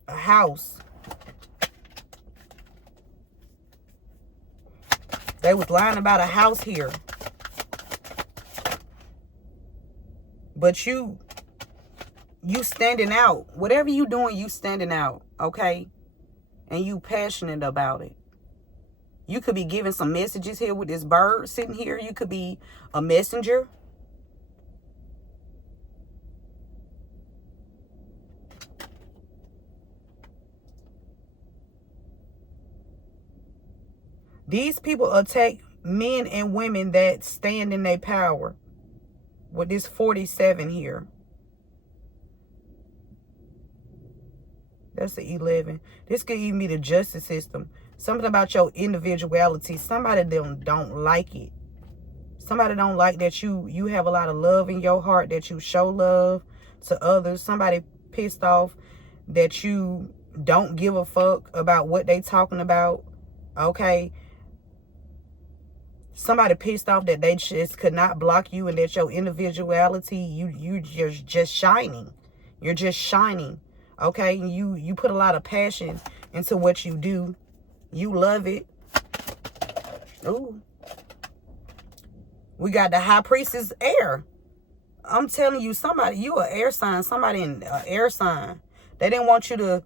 A house. They was lying about a house here. But you standing out. Whatever you doing, you standing out. Okay? And you passionate about it. You could be giving some messages here with this bird sitting here. You could be a messenger. These people attack men and women that stand in their power. With this 47 here. That's the 11. This could even be the justice system. Something about your individuality. Somebody don't like it. Somebody don't like that you have a lot of love in your heart, that you show love to others. Somebody pissed off that you don't give a fuck about what they talking about. Okay? Somebody pissed off that they just could not block you and that your individuality, you're just shining. You're just shining. Okay? You put a lot of passion into what you do. You love it. Ooh. We got the high priestess air. I'm telling you, somebody, you an air sign. Somebody in air sign. They didn't want you to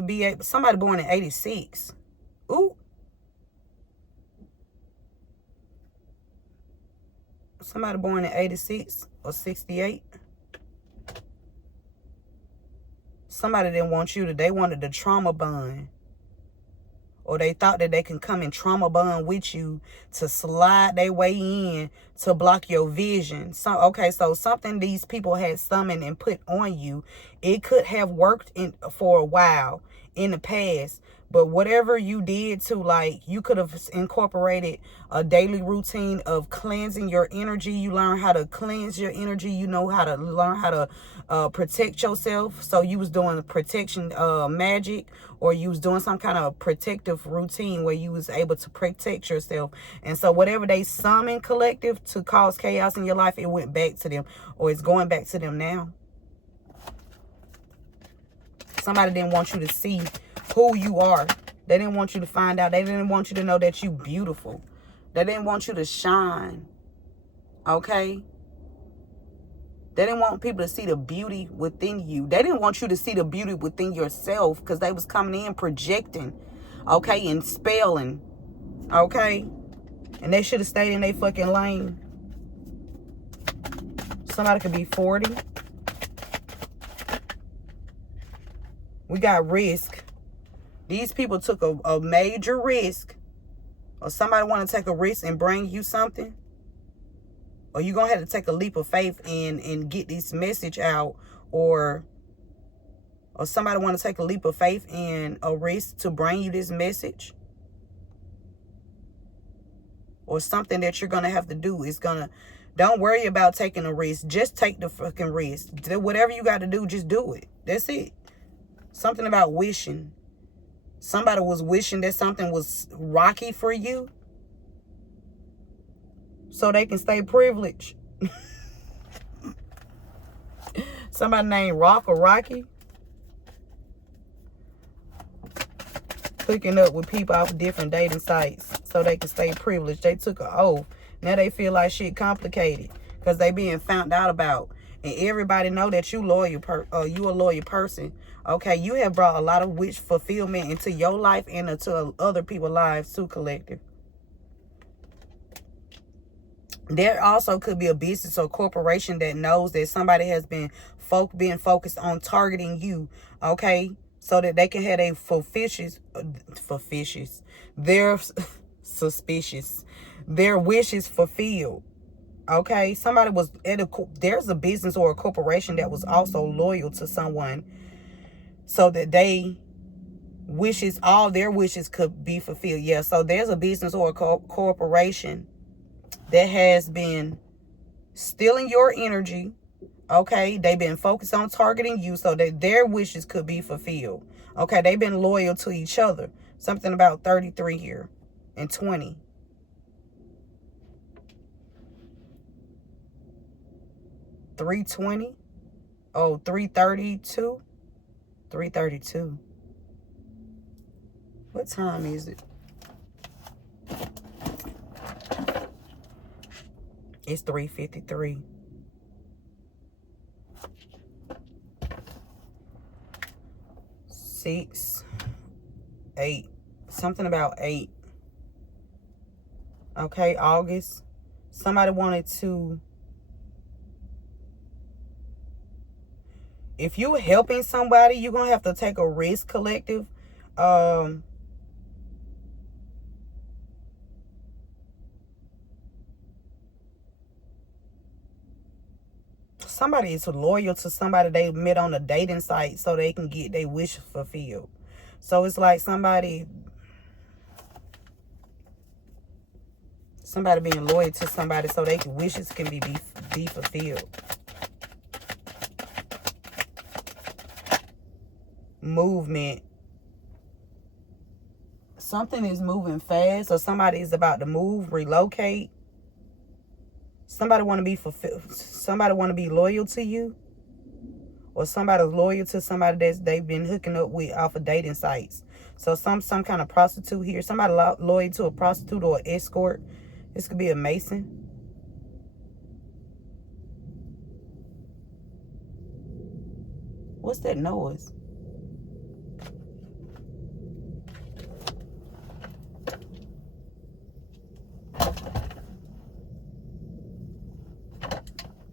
be somebody born in 86. Ooh. Somebody born in 86 or 68. Somebody didn't want you to, they wanted the trauma bond. Or they thought that they can come and trauma bond with you to slide their way in to block your vision. So, okay, so something these people had summoned and put on you, it could have worked for a while. in the past. But whatever you did to, like, you could have incorporated a daily routine of cleansing your energy. You learn how to cleanse your energy. You know how to learn how to protect yourself. So you was doing protection magic, or you was doing some kind of protective routine where you was able to protect yourself. And so whatever they summoned collective to cause chaos in your life, it went back to them, or it's going back to them now. Somebody didn't want you to see who you are. They didn't want you to find out. They didn't want you to know that you beautiful. They didn't want you to shine. Okay? They didn't want people to see the beauty within you. They didn't want you to see the beauty within yourself, because they was coming in projecting, okay, and spelling, okay? And they should have stayed in their fucking lane. Somebody could be 40. We got risk. These people took a major risk. Or somebody want to take a risk and bring you something. Or you're going to have to take a leap of faith and get this message out. Or somebody want to take a leap of faith and a risk to bring you this message. Or something that you're going to have to do is going to... Don't worry about taking a risk. Just take the fucking risk. Whatever you got to do, just do it. That's it. Something about wishing. Somebody was wishing that something was rocky for you, so they can stay privileged. Somebody named Rock or Rocky. Hooking up with people off different dating sites so they can stay privileged. They took an oath. Now they feel like shit complicated because they being found out about. And everybody know that you a loyal person. Okay, you have brought a lot of wish fulfillment into your life and into other people's lives too, collective. There also could be a business or corporation that knows that somebody has been focused on targeting you, okay, so that they can have their their wishes fulfilled. Okay, somebody was at there's a business or a corporation that was also loyal to someone, so that all their wishes could be fulfilled. Yeah, so there's a business or a corporation that has been stealing your energy. Okay, they've been focused on targeting you so that their wishes could be fulfilled. Okay, they've been loyal to each other. Something about 33 here and 20. $320. Oh, 332. 332. What time is it? It's 3:53. Six, 8. Something about 8. Okay, August. Somebody wanted to... If you're helping somebody, you're going to have to take a risk, collective. Somebody is loyal to somebody they met on a dating site so they can get their wish fulfilled. So it's like somebody being loyal to somebody so their wishes can be fulfilled. Movement. Something is moving fast, or somebody is about to move, relocate. Somebody want to be fulfilled. Somebody want to be loyal to you, or somebody's loyal to somebody that they've been hooking up with off of dating sites. So some kind of prostitute here. Somebody loyal to a prostitute or an escort. This could be a Mason. What's that noise?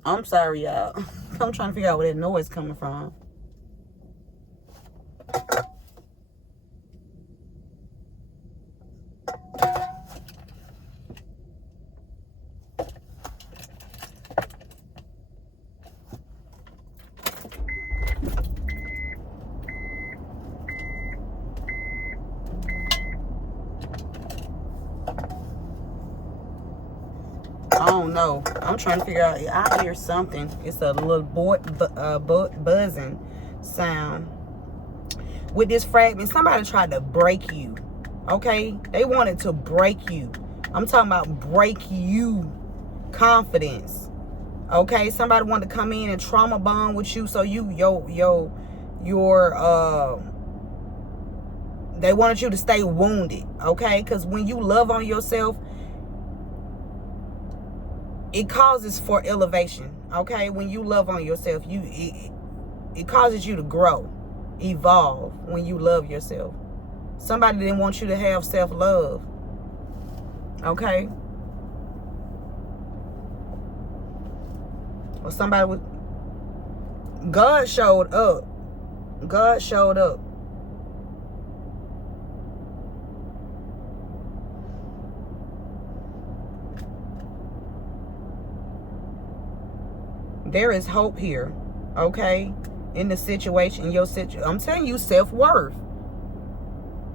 I'm sorry, y'all. I'm trying to figure out where that noise coming from. I don't know. I'm trying to figure out. I hear something. It's a little buzzing sound. With this fragment, somebody tried to break you. Okay? They wanted to break you. I'm talking about break you confidence. Okay? Somebody wanted to come in and trauma bond with you, so they wanted you to stay wounded. Okay? Because when you love on yourself, it causes for elevation. Okay? When you love on yourself, it causes you to grow, evolve when you love yourself. Somebody didn't want you to have self-love. Okay? Or somebody with God showed up. God showed up. There is hope here, okay? In the situation, I'm telling you, self-worth.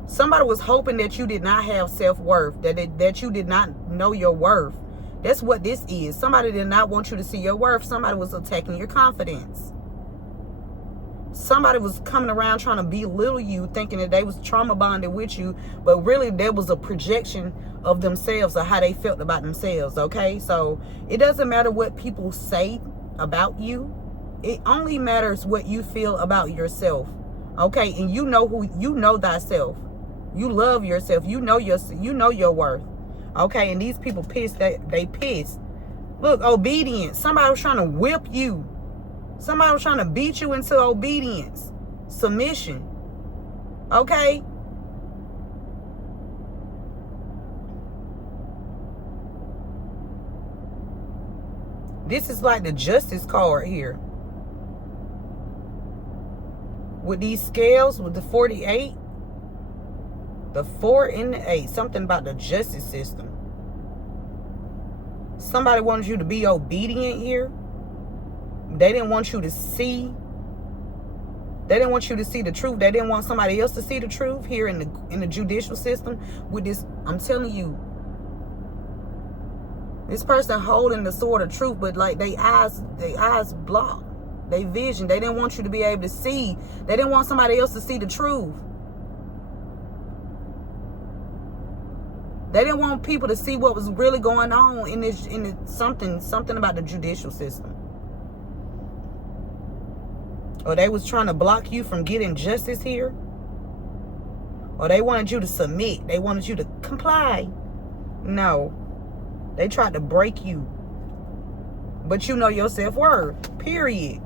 Somebody was hoping that you did not have self-worth, that you did not know your worth. That's what this is. Somebody did not want you to see your worth. Somebody was attacking your confidence. Somebody was coming around trying to belittle you, thinking that they was trauma bonded with you, but really there was a projection of themselves or how they felt about themselves, okay? So it doesn't matter what people say about you. It only matters what you feel about yourself, okay? And you know thyself. You love yourself. You know your worth, okay? And these people pissed. They pissed. Look, obedience. Somebody was trying to whip you. Somebody was trying to beat you into obedience, submission, okay? This is like the justice card here. With these scales, with the 48, the 4 and the 8, something about the justice system. Somebody wanted you to be obedient here. They didn't want you to see. They didn't want you to see the truth. They didn't want somebody else to see the truth here in the judicial system. With this, I'm telling you, this person holding the sword of truth, but like they eyes blocked. They vision. They didn't want you to be able to see. They didn't want somebody else to see the truth. They didn't want people to see what was really going on in something about the judicial system. Or they was trying to block you from getting justice here. Or they wanted you to submit. They wanted you to comply. No. They tried to break you. But you know your self-worth. Period.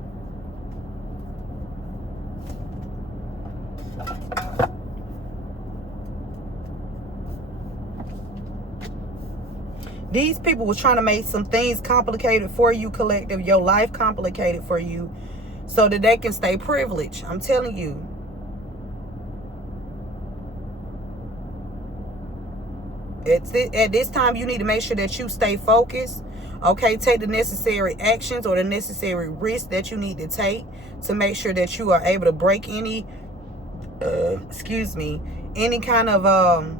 These people was trying to make some things complicated for you, collective. Your life complicated for you, so that they can stay privileged. I'm telling you. At this time, you need to make sure that you stay focused. Okay, take the necessary actions or the necessary risks that you need to take to make sure that you are able to break any, any kind of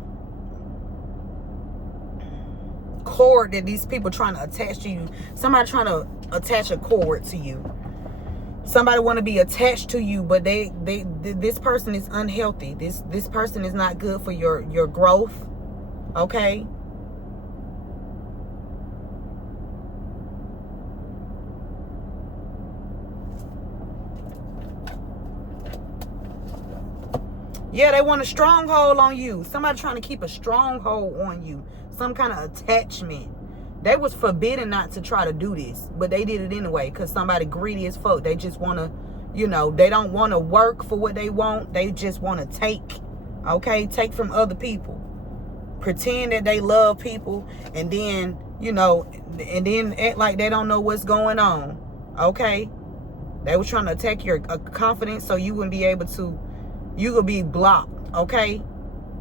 cord that these people trying to attach to you. Somebody trying to attach a cord to you. Somebody want to be attached to you, but this person is unhealthy. This person is not good for your growth. Okay? Yeah, they want a stronghold on you. Somebody trying to keep a stronghold on you. Some kind of attachment. They was forbidden not to try to do this, but they did it anyway because somebody greedy as fuck. They just want to, they don't want to work for what they want. They just want to take, okay? Take from other people. Pretend that they love people and then, and then act like they don't know what's going on, okay? They were trying to attack your confidence so you wouldn't be able to, you could be blocked, okay?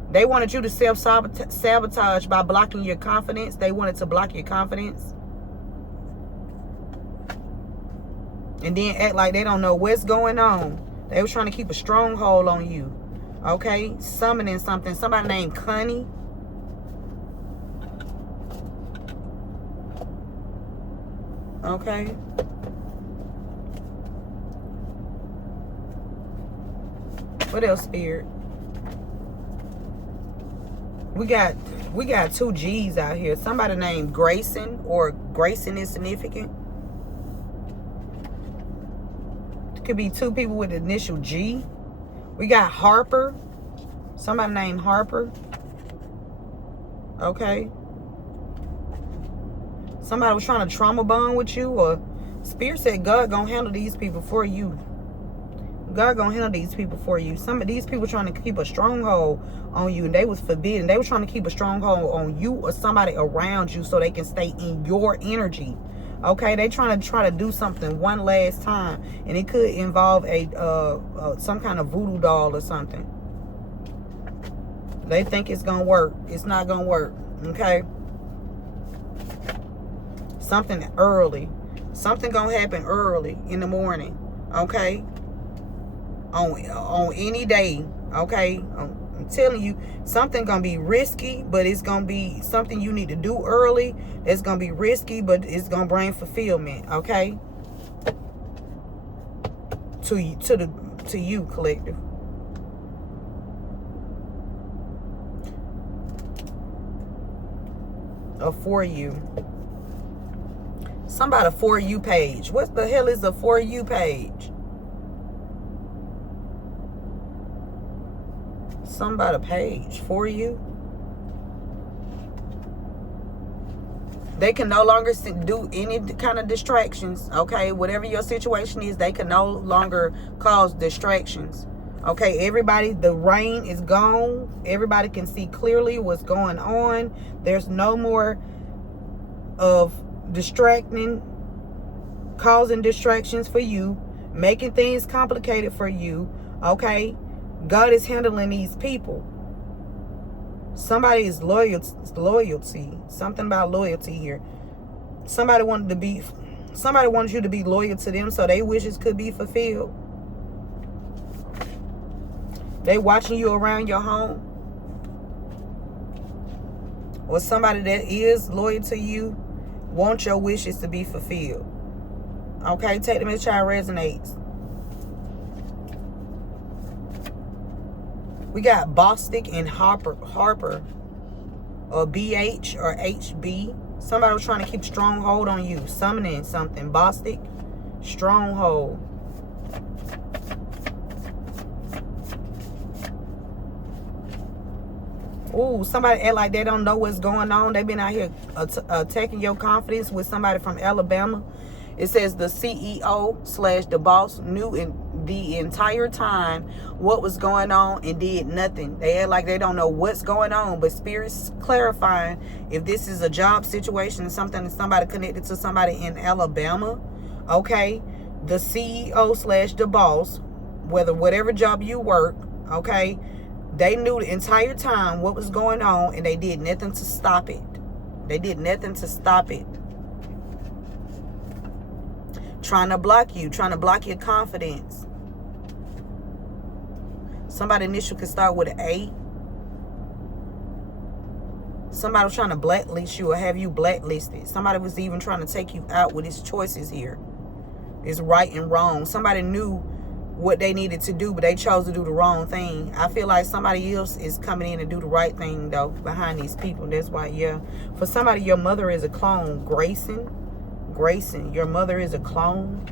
They wanted you to self-sabotage by blocking your confidence. They wanted to block your confidence. And then act like they don't know what's going on. They were trying to keep a stronghold on you. Okay? Summoning something. Somebody named Connie. Okay. What else, Spirit? We got 2 G's out here. Somebody named Grayson, or Grayson is significant. It could be 2 people with the initial G. We got Harper. Somebody named Harper. Okay. Somebody was trying to trauma bond with you, or Spirit said God gonna handle these people for you. God gonna handle these people for you. Some of these people trying to keep a stronghold on you, and they was forbidden. They were trying to keep a stronghold on you or somebody around you so they can stay in your energy. Okay, they trying to do something one last time, and it could involve some kind of voodoo doll or something. They think it's gonna work. It's not gonna work. Okay. Something early. Something gonna happen early in the morning. Okay. On any day. Okay. I'm telling you, something gonna be risky, but it's gonna be something you need to do early. It's gonna be risky, but it's gonna bring fulfillment. Okay. To you, collective. Or for you. Somebody for you page. What the hell is a for you page? Somebody page for you. They can no longer do any kind of distractions. Okay, whatever your situation is, they can no longer cause distractions. Okay, everybody, the rain is gone. Everybody can see clearly what's going on. There's no more of distracting, causing distractions for you, making things complicated for you. Okay, God is handling these people. Somebody is loyalty. Something about loyalty here. Somebody wanted you to be loyal to them so their wishes could be fulfilled. They watching you around your home. Or somebody that is loyal to you wants your wishes to be fulfilled. Okay, take them as child resonates. We got Bostic and Harper, or BH or HB. Somebody was trying to keep stronghold on you, summoning something. Bostic, stronghold. Ooh, somebody act like they don't know what's going on. They've been out here attacking your confidence with somebody from Alabama. It says the CEO / the boss knew in the entire time what was going on and did nothing. They act like they don't know what's going on, but Spirit's clarifying if this is a job situation, somebody connected to somebody in Alabama. Okay, the CEO / the boss, whatever job you work, okay, they knew the entire time what was going on and they did nothing to stop it. They did nothing to stop it. Trying to block you, trying to block your confidence. Somebody initial could start with an A. Somebody was trying to blacklist you or have you blacklisted. Somebody was even trying to take you out with his choices here. It's right and wrong. Somebody knew what they needed to do, but they chose to do the wrong thing. I feel like somebody else is coming in and do the right thing, though, behind these people. That's why, yeah. For somebody, your mother is a clone. Grayson, your mother is a clone.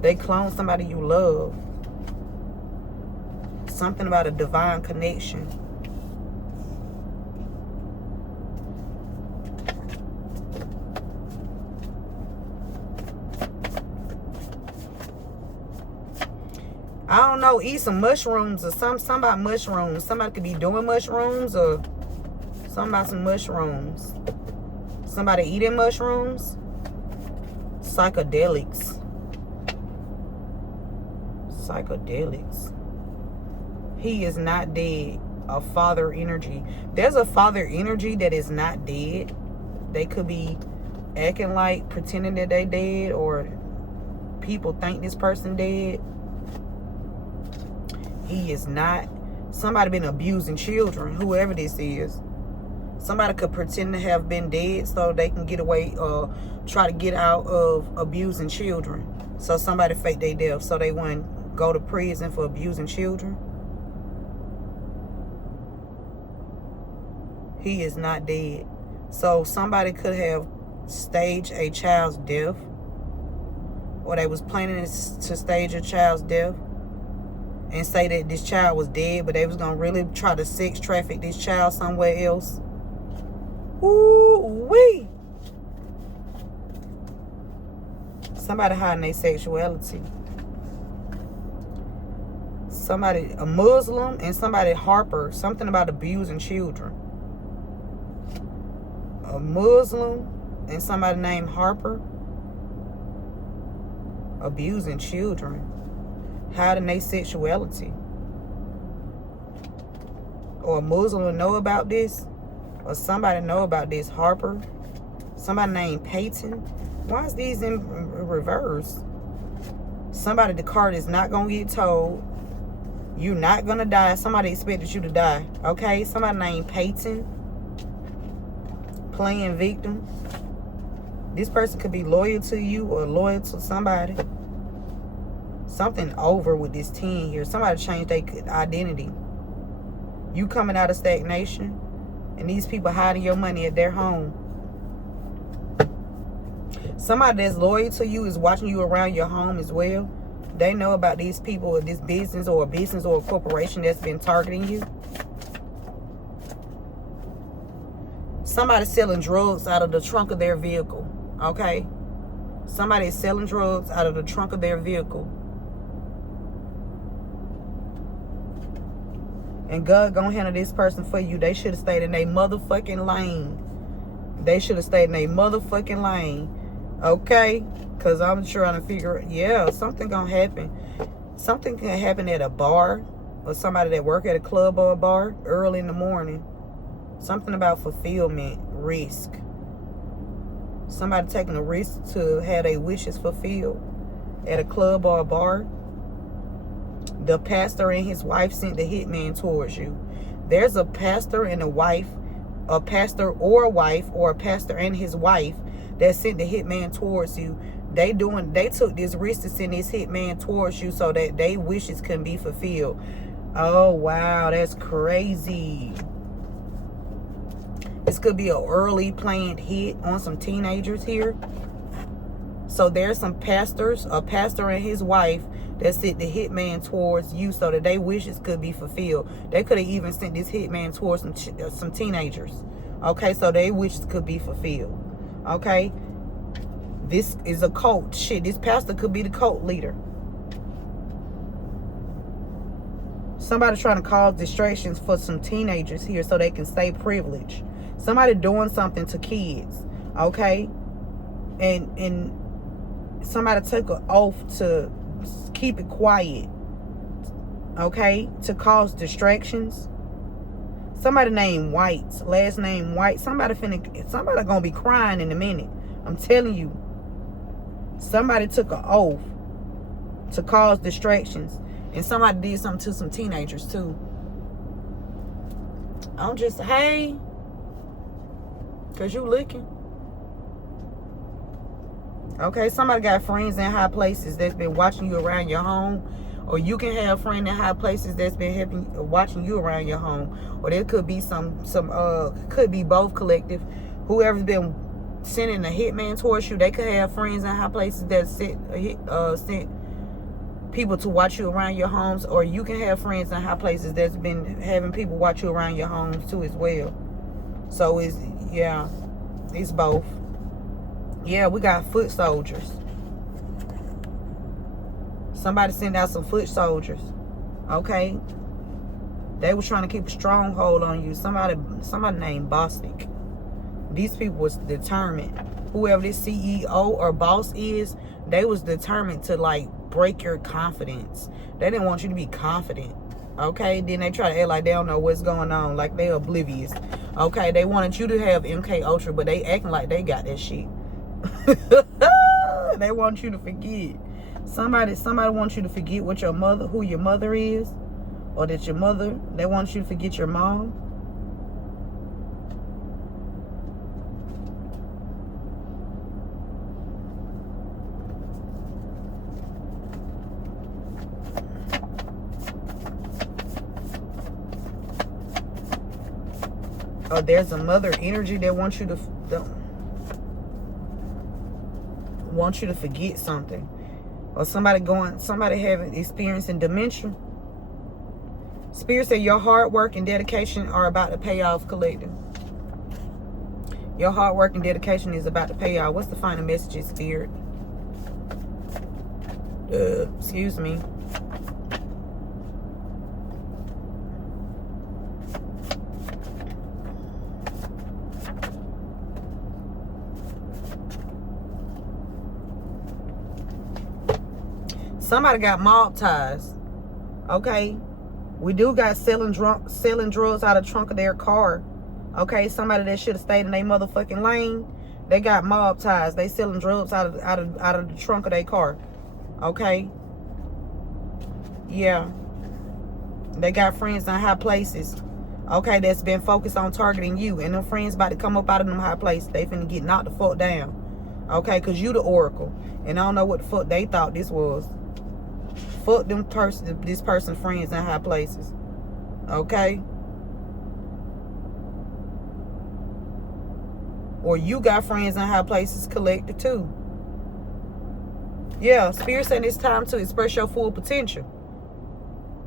They clone somebody you love. Something about a divine connection. I don't know, eat some mushrooms or something about mushrooms. Somebody could be doing mushrooms or something about some mushrooms. Somebody eating mushrooms. Psychedelics. He is not dead. A father energy. There's a father energy that is not dead. They could be acting like, pretending that they dead, or people think this person dead. He is not Somebody been abusing children, whoever this is. Somebody could pretend to have been dead so they can get away or try to get out of abusing children. So somebody faked their death so they wouldn't go to prison for abusing children. He is not dead. So somebody could have staged a child's death, or they was planning to stage a child's death and say that this child was dead, but they was going to really try to sex traffic this child somewhere else. Ooh-wee. Somebody hiding their sexuality. Somebody, a Muslim, and somebody Harper. Something about abusing children. A Muslim and somebody named Harper. Abusing children. Hiding their sexuality. Or a Muslim will know about this. Or somebody know about this. Harper. Somebody named Peyton. Why is these in reverse? Somebody, the card is not going to get told. You're not going to die. Somebody expected you to die. Okay? Somebody named Peyton. Playing victim. This person could be loyal to you or loyal to somebody. Something over with this 10 here. Somebody changed their identity. You coming out of stagnation, and these people hiding your money at their home. Somebody that's loyal to you is watching you around your home as well. They know about these people or this business or a corporation that's been targeting you. Somebody selling drugs out of the trunk of their vehicle. Okay? Somebody is selling drugs out of the trunk of their vehicle. And God gonna handle this person for you. They should have stayed in their motherfucking lane. They should have stayed in their motherfucking lane. Okay? Because I'm trying to figure, yeah, something gonna happen. Something can happen at a bar. Or somebody that work at a club or a bar early in the morning. Something about fulfillment, risk. Somebody taking a risk to have their wishes fulfilled at a club or a bar. The pastor and his wife sent the hitman towards you. There's a pastor and a wife, a pastor or a wife, or a pastor and his wife that sent the hitman towards you. They took this risk to send this hitman towards you so that their wishes can be fulfilled. Oh wow, that's crazy. This could be an early planned hit on some teenagers here. So there's some pastors, a pastor and his wife, that sent the hitman towards you so that their wishes could be fulfilled. They could have even sent this hitman towards some teenagers. Okay, so their wishes could be fulfilled. Okay, this is a cult. Shit, this pastor could be the cult leader. Somebody trying to cause distractions for some teenagers here so they can stay privileged. Somebody doing something to kids. Okay, and somebody took an oath to keep it quiet. Okay, to cause distractions. Somebody named White, last name White. Somebody gonna be crying in a minute. I'm telling you. Somebody took an oath to cause distractions, and somebody did something to some teenagers too. I'm just, hey, cause you looking. Okay, somebody got friends in high places that's been watching you around your home. Or you can have friends in high places that's been watching you around your home. Or there could be could be both collective. Whoever's been sending a hitman towards you, they could have friends in high places that sent people to watch you around your homes. Or you can have friends in high places that's been having people watch you around your homes too as well. So it's both. Yeah, we got foot soldiers. Somebody sent out some foot soldiers. Okay? They were trying to keep a stronghold on you. Somebody named Bostic. These people was determined. Whoever this CEO or boss is, they was determined to like break your confidence. They didn't want you to be confident. Okay? Then they try to act like they don't know what's going on. Like they're oblivious. Okay? They wanted you to have MK Ultra, but they acting like they got that shit. They want you to forget. Somebody wants you to forget who your mother is, Or that your mother, they want you to forget your mom. Or there's a mother energy that wants you to forget something. Or somebody having experiencing dementia. Spirit said your hard work and dedication are about to pay off collective. Your hard work and dedication is about to pay off. What's the final message, Spirit? Excuse me. Somebody got mob ties. Okay. We do got selling drugs out of the trunk of their car. Okay, somebody that should have stayed in their motherfucking lane. They got mob ties. They selling drugs out of the trunk of their car. Okay. Yeah. They got friends in high places. Okay, that's been focused on targeting you. And them friends about to come up out of them high places. They finna get knocked the fuck down. Okay, because you the oracle. And I don't know what the fuck they thought this was. Fuck this person's friends in high places. Okay? Or you got friends in high places collected too. Yeah, Spirit saying it's time to express your full potential.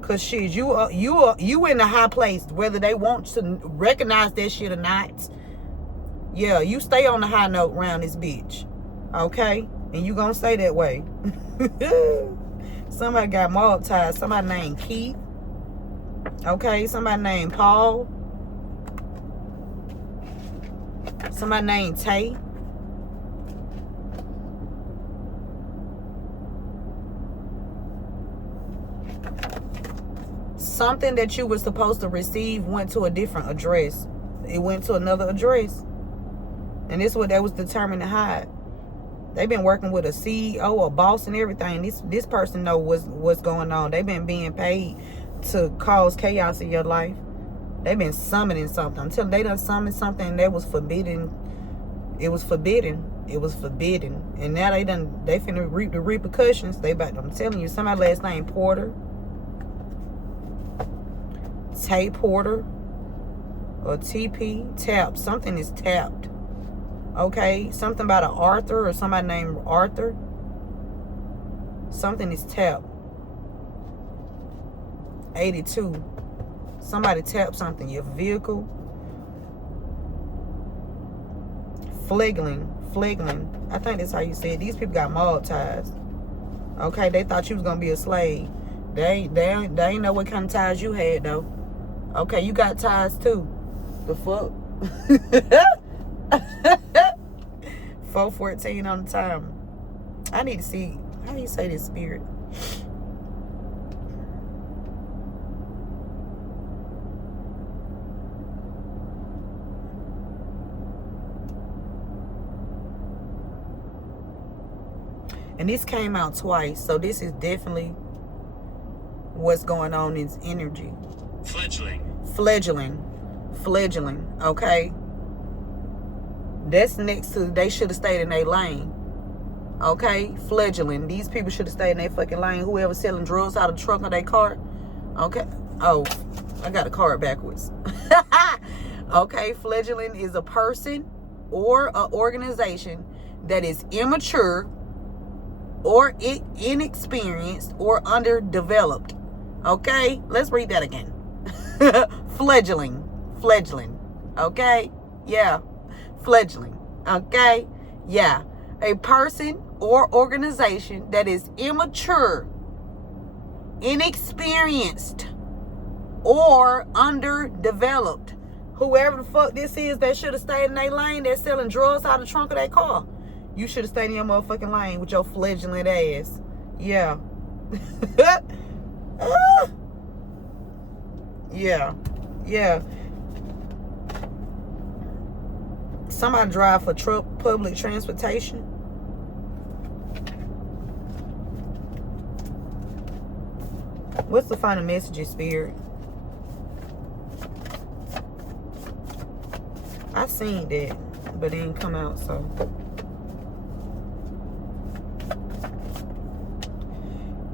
Cause shit, you in the high place, whether they want to recognize that shit or not. Yeah, you stay on the high note around this bitch. Okay? And you gonna stay that way. Somebody got mob ties. Somebody named Keith. Okay, somebody named Paul. Somebody named Tay. Something that you were supposed to receive went to a different address. It went to another address. And this is what they was determined to hide. They've been working with a CEO, a boss, and everything. This person know what's going on. They've been being paid to cause chaos in your life. They've been summoning something. I'm telling you, they done summoned something that was forbidden. It was forbidden. It was forbidden. And now they finna reap the repercussions. I'm telling you, somebody last name Porter. Tay Porter. Or TP. Tapped. Something is tapped. Okay, something about an Arthur or somebody named Arthur. Something is tapped. 82. Somebody tapped something. Your vehicle. Flaggling. I think that's how you say it. These people got mob ties. Okay, they thought you was gonna be a slave. They ain't know what kind of ties you had though. Okay, you got ties too. The fuck? 4:14 on the time. I need to see how you say this, Spirit. And this came out twice, so this is definitely what's going on in energy. Fledgling. Okay. That's next to, they should have stayed in their lane. Okay? Fledgling. These people should have stayed in their fucking lane. Whoever selling drugs out of the trunk of their car. Okay? Oh, I got a card backwards. Okay? Fledgling is a person or an organization that is immature or inexperienced or underdeveloped. Okay? Let's read that again. Fledgling. Okay? Yeah. Fledgling. Okay? Yeah. A person or organization that is immature, inexperienced, or underdeveloped. Whoever the fuck this is that should have stayed in their lane, that's selling drugs out of the trunk of their car. You should have stayed in your motherfucking lane with your fledgling ass. Yeah. Yeah. Somebody drive for public transportation. What's the final message, Spirit? I seen that, but it didn't come out, so.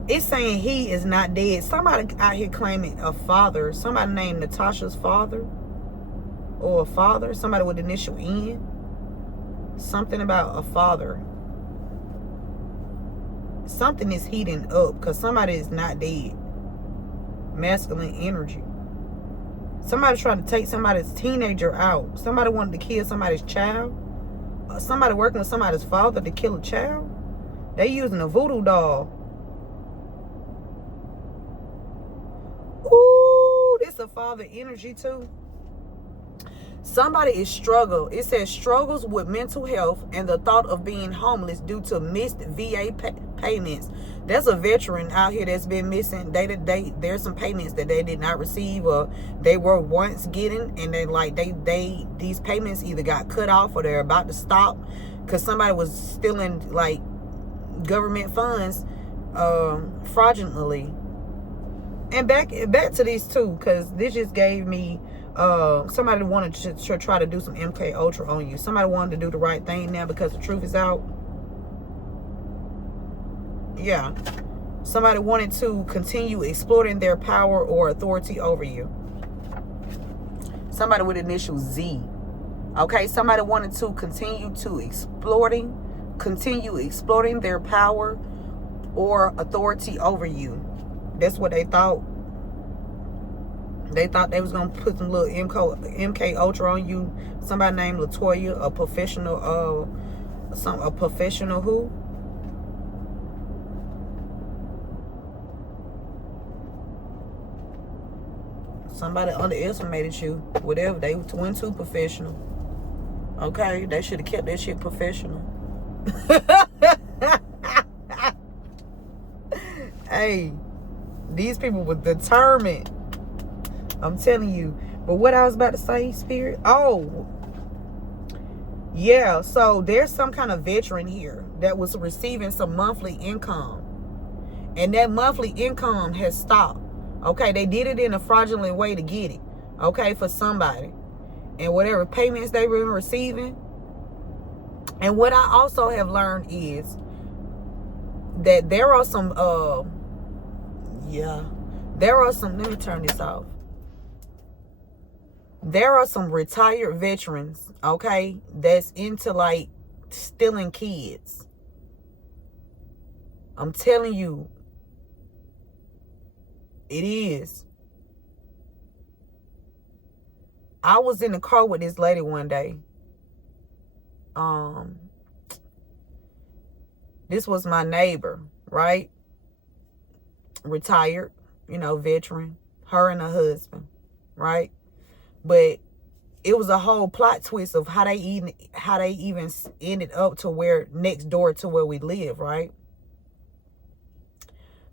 It's saying he is not dead. Somebody out here claiming a father. Somebody named Natasha's father. Or a father. Somebody with initial N. Something about a father. Something is heating up because somebody is not dead. Masculine energy. Somebody trying to take somebody's teenager out. Somebody wanted to kill somebody's child. Somebody working with somebody's father to kill a child. They using a voodoo doll. Ooh, this a father energy too. Somebody is struggle. It says struggles with mental health and the thought of being homeless due to missed VA payments. There's a veteran out here that's been missing. There's some payments that they did not receive, or they were once getting, and then these payments either got cut off or they're about to stop because somebody was stealing like government funds fraudulently. And back to these two, because this just gave me somebody wanted to try to do some MK Ultra on you. Somebody wanted to do the right thing now because the truth is out. Yeah. Somebody wanted to continue exploiting their power or authority over you. Somebody with initial Z. Okay, somebody wanted to continue exploiting their power or authority over you. That's what they thought. They thought they was gonna put some little MK Ultra on you. Somebody named Latoya, a professional who? Somebody underestimated you. Whatever, they went too professional. Okay, they should have kept that shit professional. Hey, these people were determined. I'm telling you. But what I was about to say, Spirit? Oh, yeah. So there's some kind of veteran here that was receiving some monthly income. And that monthly income has stopped. Okay, they did it in a fraudulent way to get it. Okay, for somebody. And whatever payments they were receiving. And what I also have learned is that there are some, let me turn this off. There are some retired veterans, okay, that's into like stealing kids. I'm telling you, it is. I was in the car with this lady one day. This was my neighbor, right? Retired, veteran. Her and her husband, right? But it was a whole plot twist of how they even ended up to where next door to where we live, right?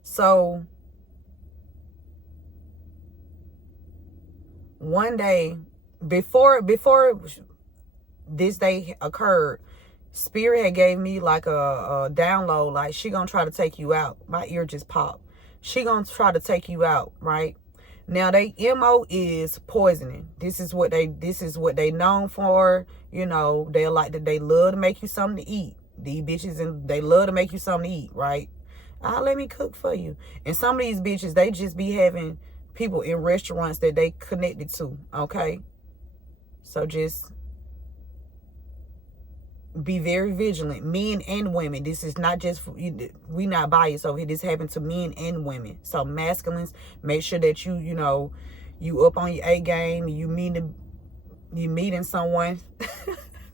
So one day before this day occurred, Spirit had gave me like a download, like she gonna try to take you out. My ear just popped. She gonna try to take you out, right? Now they MO is poisoning. This is what they known for. They love to make you something to eat. These bitches, and they love to make you something to eat, right? Let me cook for you. And some of these bitches, they just be having people in restaurants that they connected to, okay? So just be very vigilant, men and women. This is not just we not biased over here. This happened to men and women. So masculines, make sure that you up on your A game. You meeting someone. I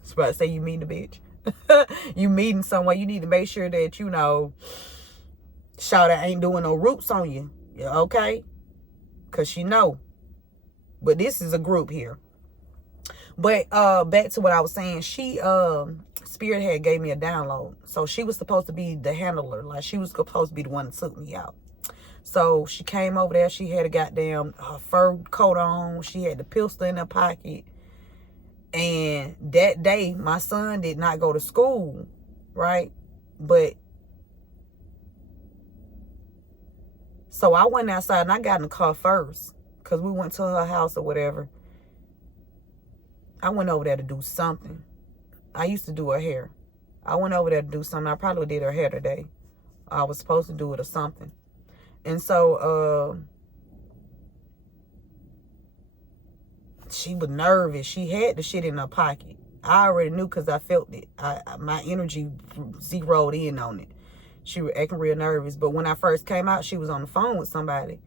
was about to say you meeting the bitch. You meeting someone. You need to make sure that Shawty ain't doing no roots on you. Okay? Cause she know. But this is a group here. But back to what I was saying, Spirit had gave me a download. So she was supposed to be the handler. Like she was supposed to be the one that took me out. So she came over there. She had a goddamn fur coat on. She had the pistol in her pocket. And that day, my son did not go to school, right? But So I went outside and I got in the car first because we went to her house or whatever. I went over there to do something. I used to do her hair. I went over there to do something. I probably did her hair today. I was supposed to do it or something. And so she was nervous. She had the shit in her pocket. I already knew because I felt it. My energy zeroed in on it. She was acting real nervous. But when I first came out, she was on the phone with somebody.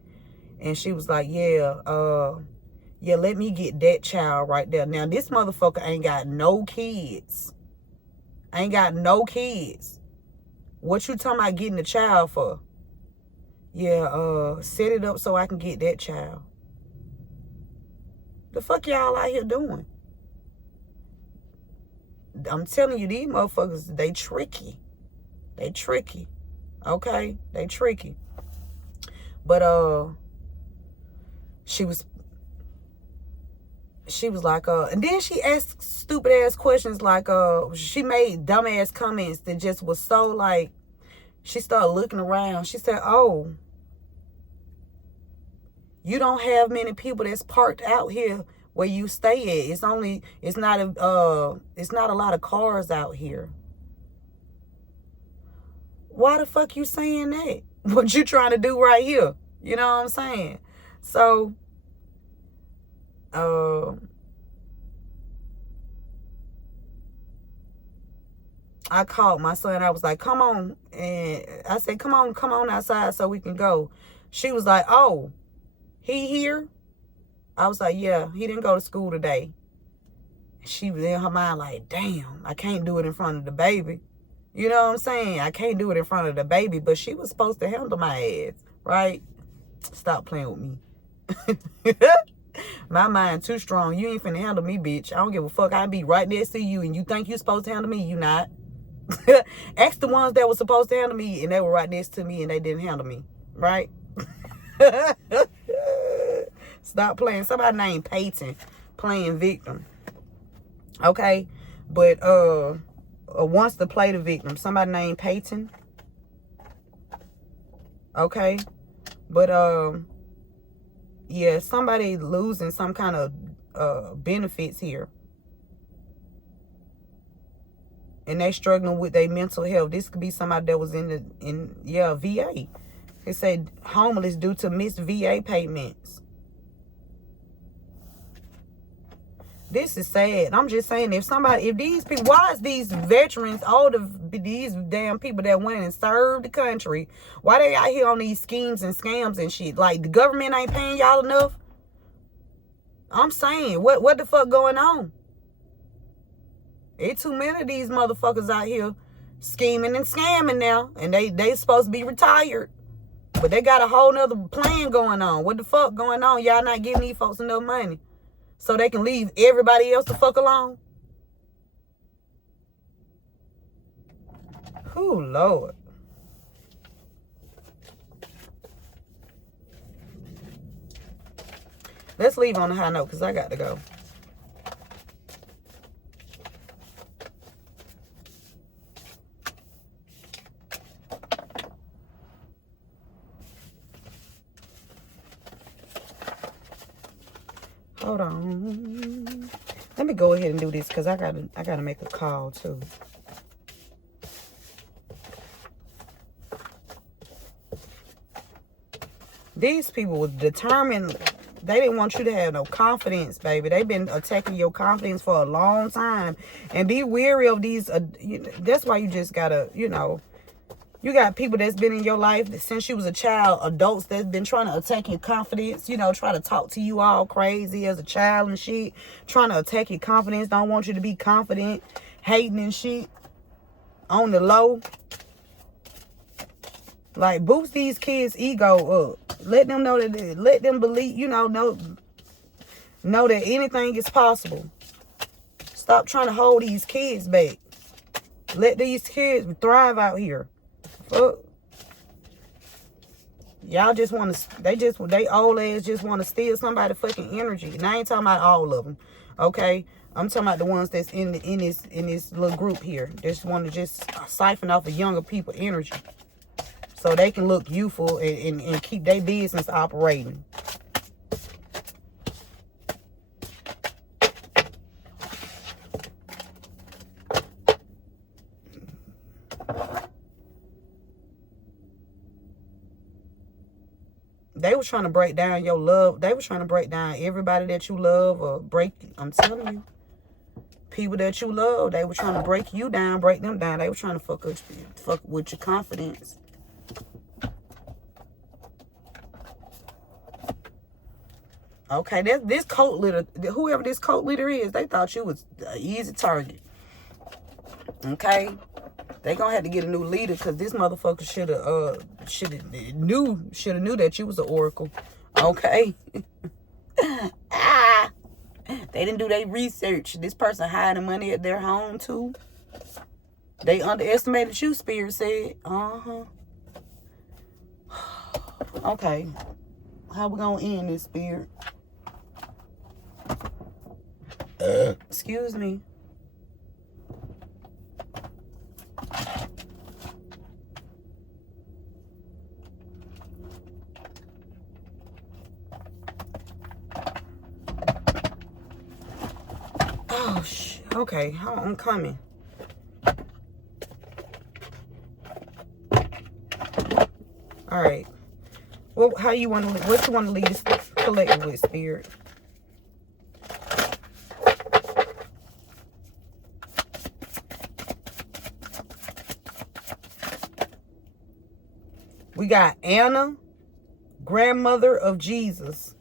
And she was like, yeah, let me get that child right there. Now, this motherfucker ain't got no kids. Ain't got no kids. What you talking about getting the child for? Yeah, set it up so I can get that child. The fuck y'all out here doing? I'm telling you, these motherfuckers, they tricky. They tricky. Okay? They tricky. But she was like, and then she asked stupid ass questions like, she made dumb ass comments that just was so like, she started looking around. She said, oh, you don't have many people that's parked out here where you stay at. It's not a lot of cars out here. Why the fuck you saying that? What you trying to do right here? You know what I'm saying? So, I called my son. I was like, come on. And I said, come on outside so we can go. She was like, oh, he here? I was like, yeah, he didn't go to school today. She was in her mind like, damn, I can't do it in front of the baby. You know what I'm saying? I can't do it in front of the baby, but she was supposed to handle my ass, right? Stop playing with me. My mind too strong. You ain't finna handle me, bitch. I don't give a fuck. I be right next to you, and you think you supposed to handle me? You not. Ask the ones that were supposed to handle me, and they were right next to me, and they didn't handle me, right? Stop playing. Somebody named Peyton playing victim. Okay? But wants to play the victim. Somebody named Peyton. Okay? But yeah, somebody losing some kind of benefits here. And they struggling with their mental health. This could be somebody that was in VA. It said homeless due to missed VA payments. This is sad. I'm just saying, if these people, why is these veterans, these damn people that went and served the country, why they out here on these schemes and scams and shit? Like, the government ain't paying y'all enough? I'm saying, what the fuck going on? Ain't too many of these motherfuckers out here scheming and scamming now. And they supposed to be retired. But they got a whole nother plan going on. What the fuck going on? Y'all not giving these folks enough money so they can leave everybody else the fuck alone? Oh, Lord. Let's leave on a high note because I got to go. Hold on. Let me go ahead and do this because I gotta make a call too. These people were determined. They didn't want you to have no confidence, baby. They've been attacking your confidence for a long time. And be wary of these. That's why you just gotta, you got people that's been in your life since you was a child, adults that's been trying to attack your confidence, try to talk to you all crazy as a child and shit, trying to attack your confidence, don't want you to be confident, hating and shit on the low. Like, boost these kids' ego up. Let them know that, let them believe, know that anything is possible. Stop trying to hold these kids back. Let these kids thrive out here. Fuck. Y'all just want to, they old ass just want to steal somebody's fucking energy. And I ain't talking about all of them. Okay? I'm talking about the ones that's in this little group here. They just want to just siphon off the younger people energy. so they can look youthful and keep their business operating. They were trying to break down your love. They were trying to break down everybody that you love, or break, I'm telling you, people that you love. They were trying to break you down, break them down. They were trying to fuck with your confidence. Okay, this cult leader, whoever this cult leader is, they thought you was an easy target. Okay, they gonna have to get a new leader, because this motherfucker should have knew that you was an oracle. Okay. They didn't do their research. This person hiding money at their home too. They underestimated you, Spirit said. Okay, how we gonna end this, Spirit? Excuse me. Oh, okay, I'm coming. All right. Well, what you want to lead this collective with, Spirit? We got Anna, grandmother of Jesus.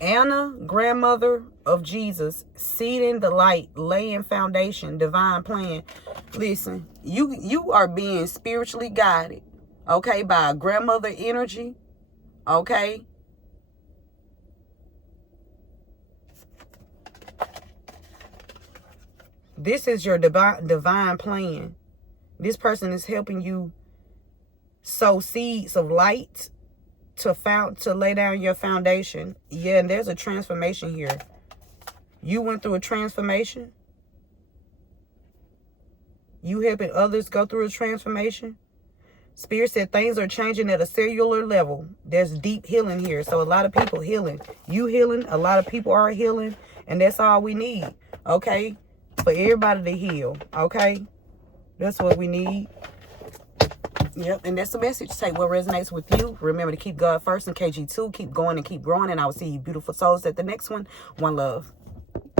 Anna, grandmother of Jesus, seeding the light, laying foundation, divine plan. Listen, you are being spiritually guided, okay, by a grandmother energy, okay? This is your divine plan. This person is helping you sow seeds of light to lay down your foundation. Yeah, and there's a transformation here. You went through a transformation. You helping others go through a transformation. Spirit said things are changing at a cellular level. There's deep healing here. So a lot of people healing. You healing. A lot of people are healing. And that's all we need. Okay? For everybody to heal. Okay? That's what we need. Yep, and that's the message. Take what resonates with you. Remember to keep God first and KG2. Keep going and keep growing. And I will see you beautiful souls at the next one. One love.